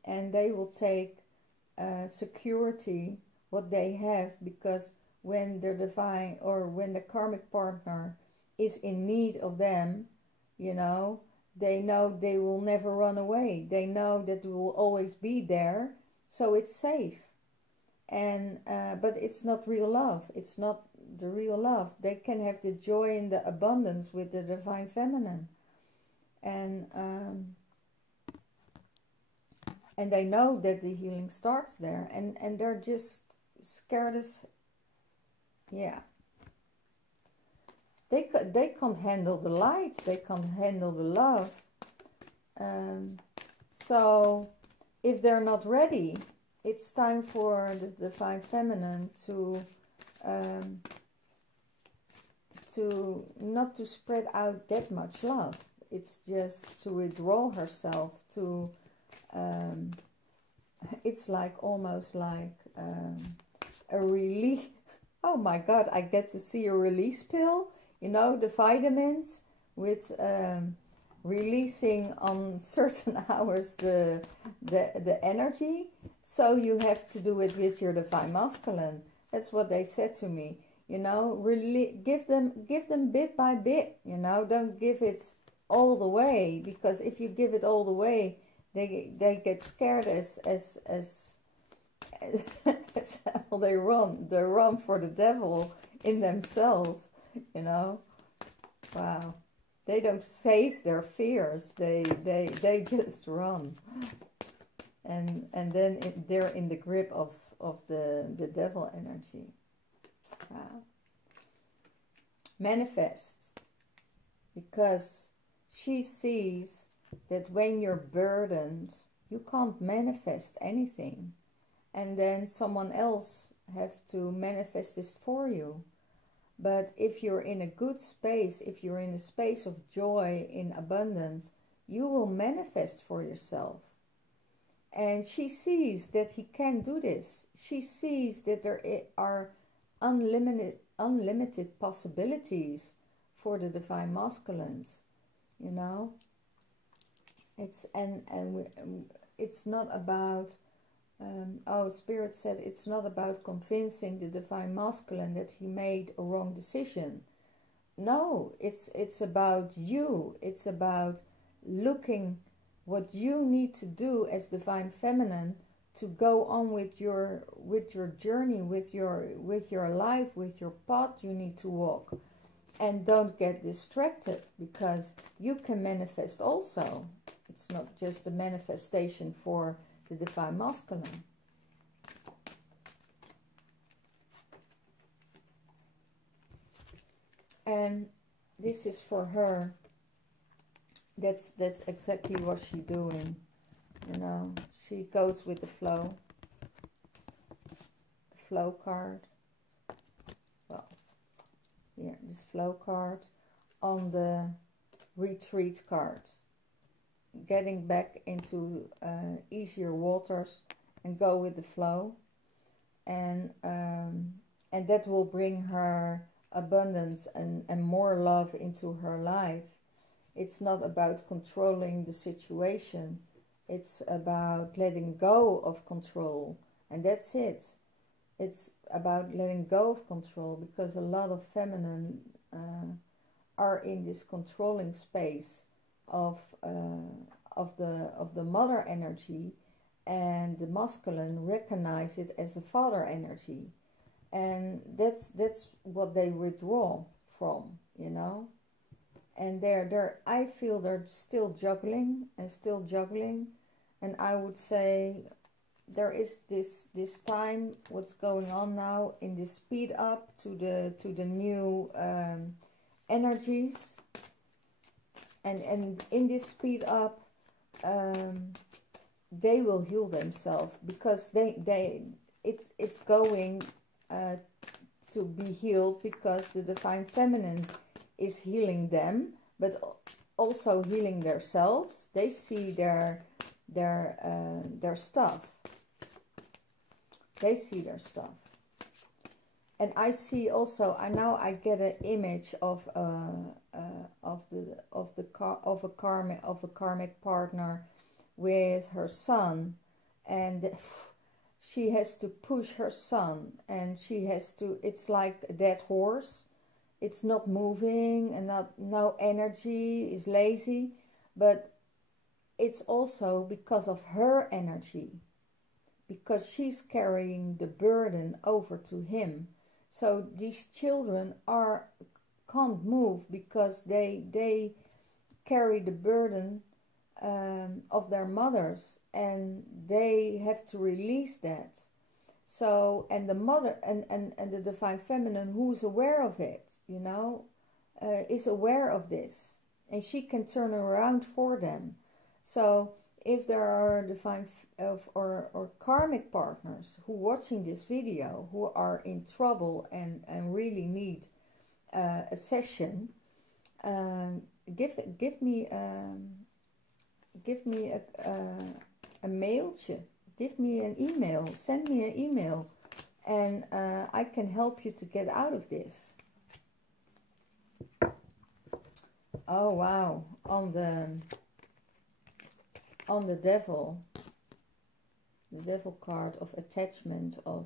and they will take security what they have, because when their divine, or when the karmic partner is in need of them, you know they will never run away. They know that they will always be there, so it's safe. And but it's not real love. It's not the real love. They can have the joy and the abundance with the divine feminine, and they know that the healing starts there, and they're just scared as, yeah. They can't handle the light. They can't handle the love. So if they're not ready, it's time for the divine feminine to not to spread out that much love. It's just to withdraw herself to. It's like almost like a release. Oh my God! I get to see a release pill. You know, the vitamins with releasing on certain hours the energy. So you have to do it with your divine masculine. That's what they said to me. You know, really give them bit by bit. You know, don't give it all the way, because if you give it all the way, they get scared as well, they run for the devil in themselves. You know, wow, they don't face their fears. They just run, and then they're in the grip of the devil energy. Wow. Manifest, because she sees that when you're burdened, you can't manifest anything, and then someone else have to manifest this for you. But if you're in a good space, if you're in a space of joy, in abundance, you will manifest for yourself. And she sees that he can do this. She sees that there are unlimited possibilities for the divine masculines. You know, it's not about Oh, Spirit said it's not about convincing the Divine Masculine that he made a wrong decision. No, it's about you. It's about looking what you need to do as Divine Feminine to go on with your journey, with your life, with your path you need to walk. And don't get distracted, because you can manifest also. It's not just a manifestation for the Divine Masculine. And this is for her. That's exactly what she's doing. You know, she goes with the flow. The flow card. Well, here, this flow card on the retreat card. Getting back into easier waters and go with the flow. And that will bring her abundance and more love into her life. It's not about controlling the situation. It's about letting go of control. And that's it. It's about letting go of control, because a lot of feminine are in this controlling space of the mother energy, and the masculine recognize it as a father energy. And that's what they withdraw from, you know. And I feel they're still juggling. And I would say there is this time, what's going on now in this speed up to the new energies. And in this speed up, they will heal themselves, because it's going to be healed, because the Divine Feminine is healing them, but also healing themselves. They see their stuff. They see their stuff. And I see also, I get an image of a karmic partner with her son, and she has to push her son, and she has to. It's like a dead horse. It's not moving, and no energy, is lazy, but it's also because of her energy, because she's carrying the burden over to him. So these children can't move, because they carry the burden of their mothers, and they have to release that. So, and the mother and the Divine Feminine, who's aware of it, you know, is aware of this, and she can turn around for them. So if there are divine or karmic partners who watching this video, who are in trouble and really need a session, give me a mailtje, give me an email, send me an email, and I can help you to get out of this. Oh wow, on the devil card of attachment of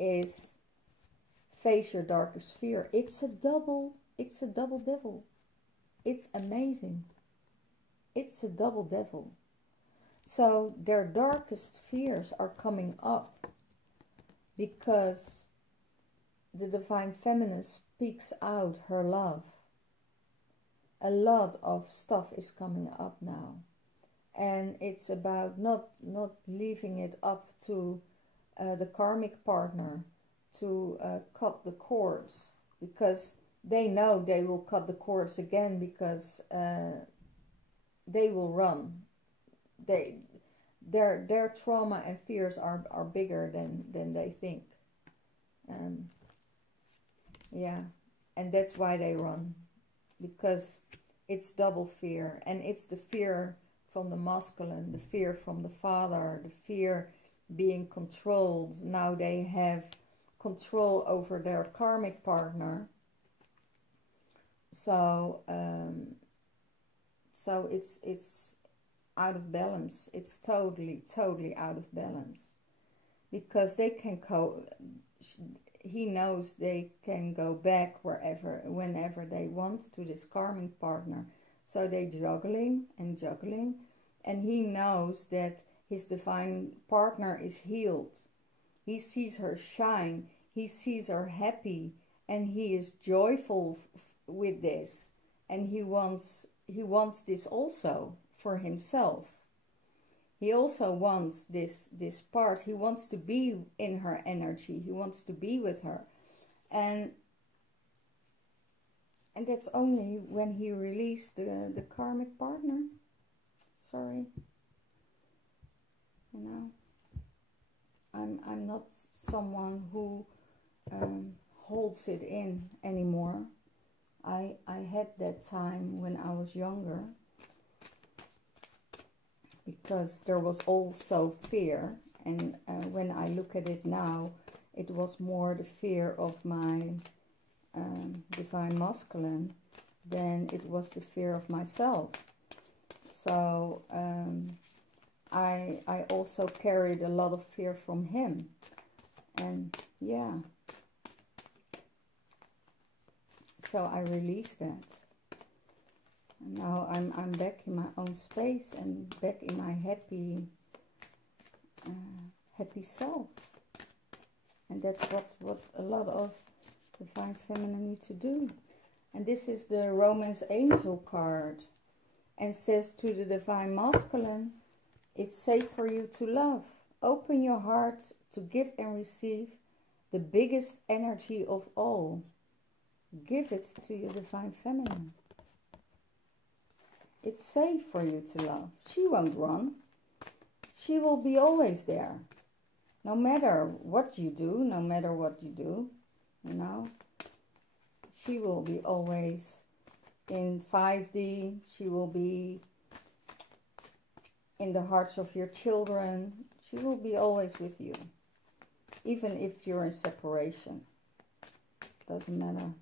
is face your darkest fear. It's a double devil. It's amazing. It's a double devil. So their darkest fears are coming up, because the Divine Feminine speaks out her love. A lot of stuff is coming up now, and it's about not leaving it up to the karmic partner to cut the cords, because they know they will cut the cords again, because they will run. Their trauma and fears are bigger than they think. Yeah, and that's why they run, because it's double fear, and it's the fear from the masculine, the fear from the father, the fear being controlled. Now they have control over their karmic partner. So it's out of balance. It's totally, totally out of balance. Because they can he knows they can go back whenever they want to this karmic partner. So they're juggling and juggling. And he knows that his divine partner is healed. He sees her shine. He sees her happy. And he is joyful with this. And he wants this also for himself. He also wants this part. He wants to be in her energy. He wants to be with her. And that's only when he released the karmic partner. Sorry. You know, I'm not someone who holds it in anymore. I had that time when I was younger, because there was also fear, and when I look at it now, it was more the fear of my divine masculine than it was the fear of myself. So I also carried a lot of fear from him, and yeah, so I released that. And now I'm back in my own space and back in my happy self. And that's what a lot of divine feminine need to do. And this is the Romance Angel card, and says to the divine masculine, it's safe for you to love. Open your heart to give and receive the biggest energy of all. Give it to your divine feminine. It's safe for you to love. She won't run. She will be always there. No matter what you do, no matter what you do, you know. She will be always in 5D. She will be in the hearts of your children. She will be always with you. Even if you're in separation. Doesn't matter.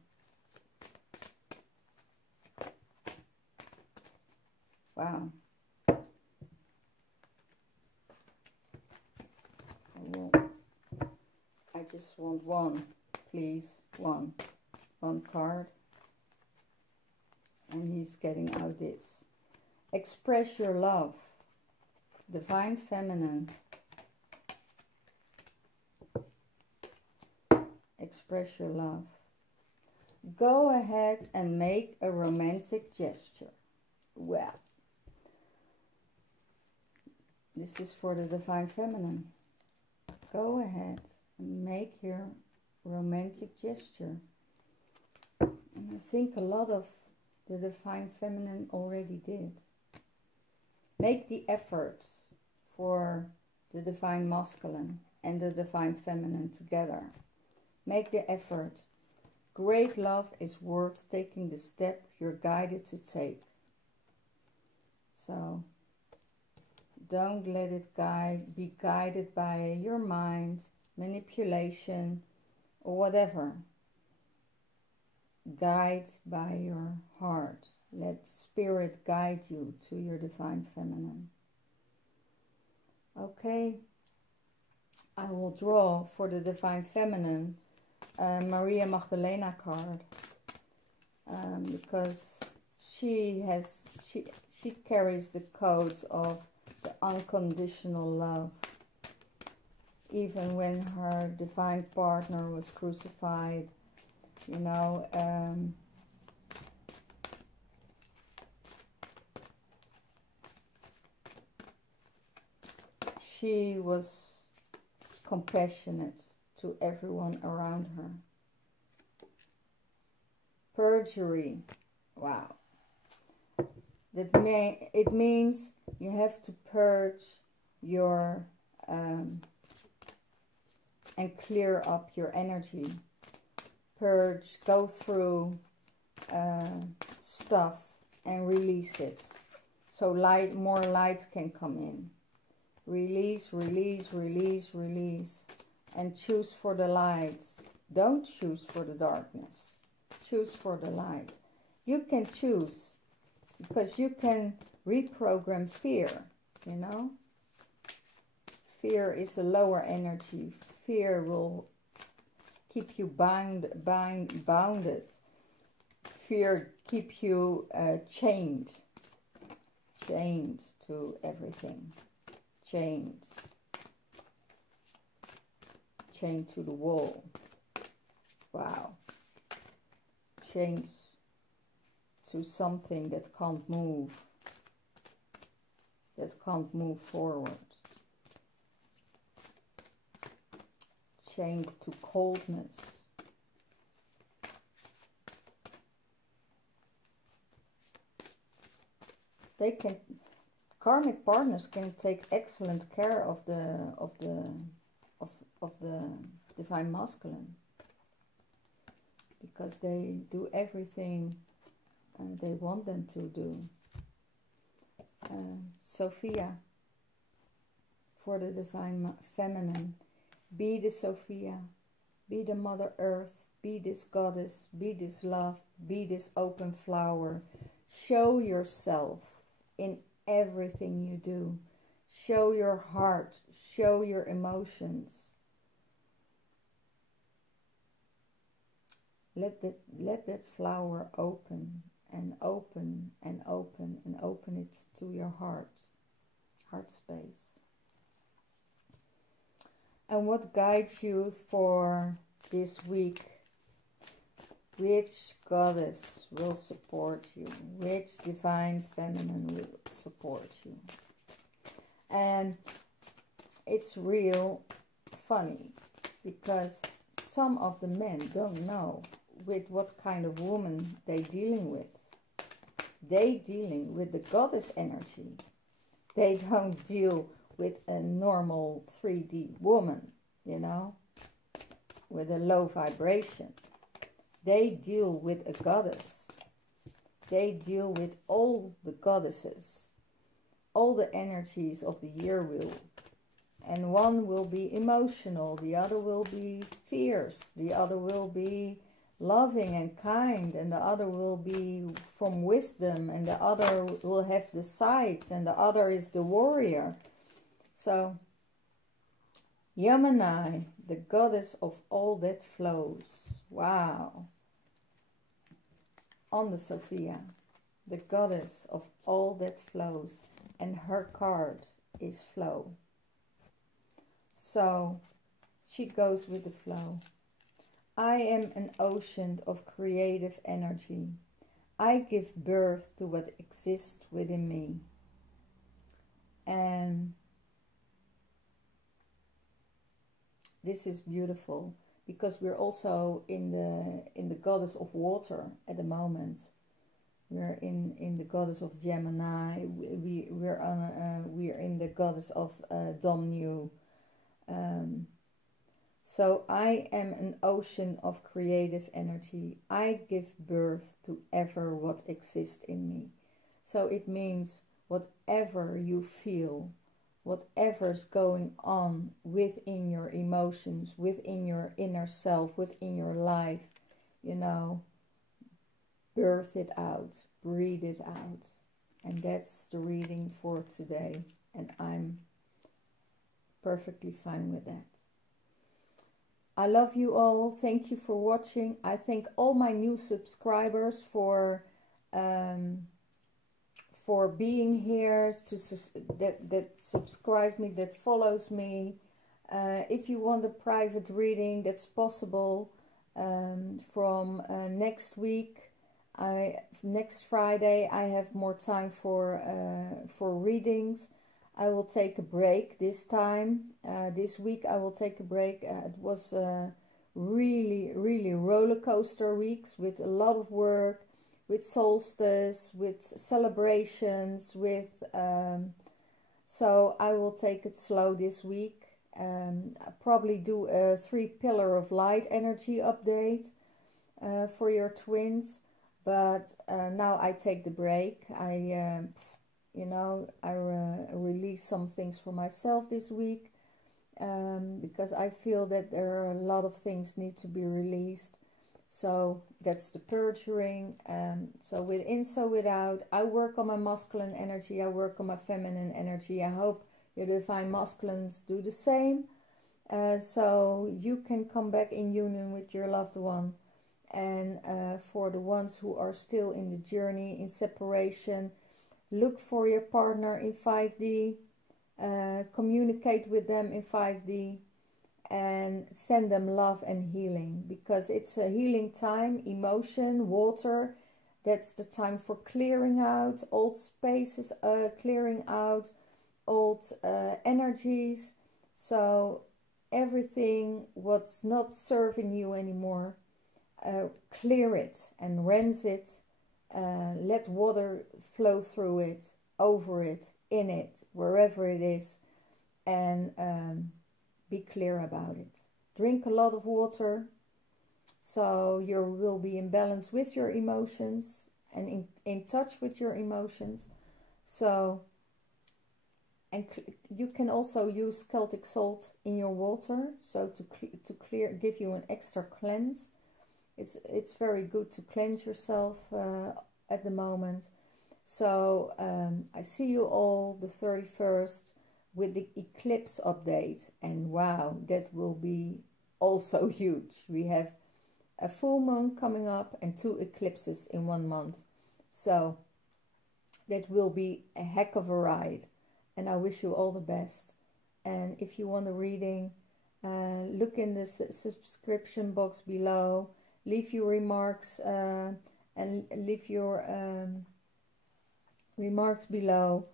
Wow. I just want one, please. One card. And he's getting out this. Express your love. Divine feminine. Express your love. Go ahead and make a romantic gesture. Well. This is for the divine feminine. Go ahead and make your romantic gesture. And I think a lot of the divine feminine already did. Make the efforts for the divine masculine and the divine feminine together. Make the effort. Great love is worth taking the step you're guided to take. So don't let it be guided by your mind, manipulation, or whatever. Guide by your heart. Let spirit guide you to your divine feminine. Okay, I will draw for the divine feminine Maria Magdalene card, because she carries the codes of the unconditional love. Even when her divine partner was crucified, you know, she was compassionate to everyone around her. Perjury, wow. It means you have to purge your and clear up your energy. Purge, go through stuff and release it, so more light can come in. Release, release, release, release, and choose for the light. Don't choose for the darkness. Choose for the light. You can choose, because you can reprogram fear, you know. Fear is a lower energy. Fear will keep you bounded. Fear keep you chained to everything, chained to the wall. Wow. Chained to something that can't move forward. Chained to coldness. Karmic partners can take excellent care of the divine masculine, because they do everything they want them to do. Sophia, for the divine feminine, be the Sophia, be the Mother Earth, be this goddess, be this love, be this open flower. Show yourself in everything you do. Show your heart, show your emotions. Let that flower open and open and open and open it to your heart space. And what guides you for this week? Which goddess will support you? Which divine feminine will support you? And it's real funny, because some of the men don't know with what kind of woman they're dealing with. They dealing with the goddess energy. They don't deal with a normal 3D woman, you know, with a low vibration. They deal with a goddess. They deal with all the goddesses, all the energies of the year wheel. And one will be emotional, the other will be fierce, the other will be loving and kind, and the other will be from wisdom, and the other will have the sights, and the other is the warrior. So, Yamani, the goddess of all that flows. Wow. On the Sophia, the goddess of all that flows, and her card is flow. So, she goes with the flow. I am an ocean of creative energy. I give birth to what exists within me. And this is beautiful, because we're also in the goddess of water at the moment. We're in the goddess of Gemini. We're in the goddess of Domnu. So I am an ocean of creative energy. I give birth to ever what exists in me. So it means whatever you feel, whatever's going on within your emotions, within your inner self, within your life, you know, birth it out, breathe it out. And that's the reading for today. And I'm perfectly fine with that. I love you all. Thank you for watching. I thank all my new subscribers for being here, that subscribes me, that follows me. If you want a private reading, that's possible. From next week, next Friday, I have more time for readings. I will take a break this time. This week I will take a break. It was really, really roller coaster weeks with a lot of work, with solstice, with celebrations, with so I will take it slow this week. I'll probably do a 3 pillar of light energy update for your twins. But now I take the break. You know, I release some things for myself this week, because I feel that there are a lot of things need to be released. So that's the purging. So within, so without. I work on my masculine energy. I work on my feminine energy. I hope your divine masculines do the same. So you can come back in union with your loved one. And for the ones who are still in the journey, in separation, look for your partner in 5D. Communicate with them in 5D. And send them love and healing, because it's a healing time. Emotion, water, that's the time for clearing out old spaces, clearing out old energies. So everything what's not serving you anymore, clear it and rinse it. Let water flow through it, over it, in it, wherever it is, and be clear about it. Drink a lot of water, so you will be in balance with your emotions and in touch with your emotions. So, and you can also use Celtic salt in your water, so to clear, give you an extra cleanse. It's very good to cleanse yourself at the moment. So I see you all the 31st. With the eclipse update, and wow, that will be also huge. We have a full moon coming up and 2 eclipses in 1 month, so that will be a heck of a ride, and I wish you all the best. And if you want a reading, look in the subscription box below, leave your remarks and leave your remarks below.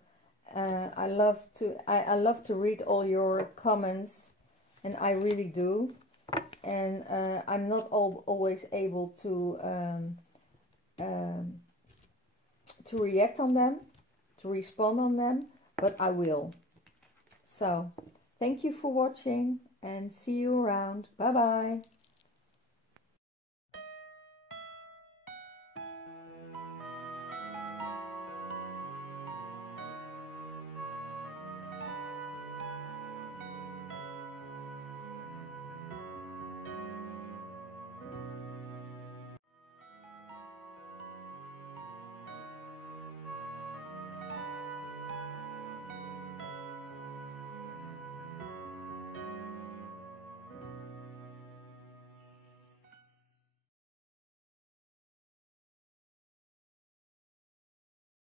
I love to read all your comments, and I really do. And I'm not always able to react on them, to respond on them, but I will. So thank you for watching, and see you around. Bye bye.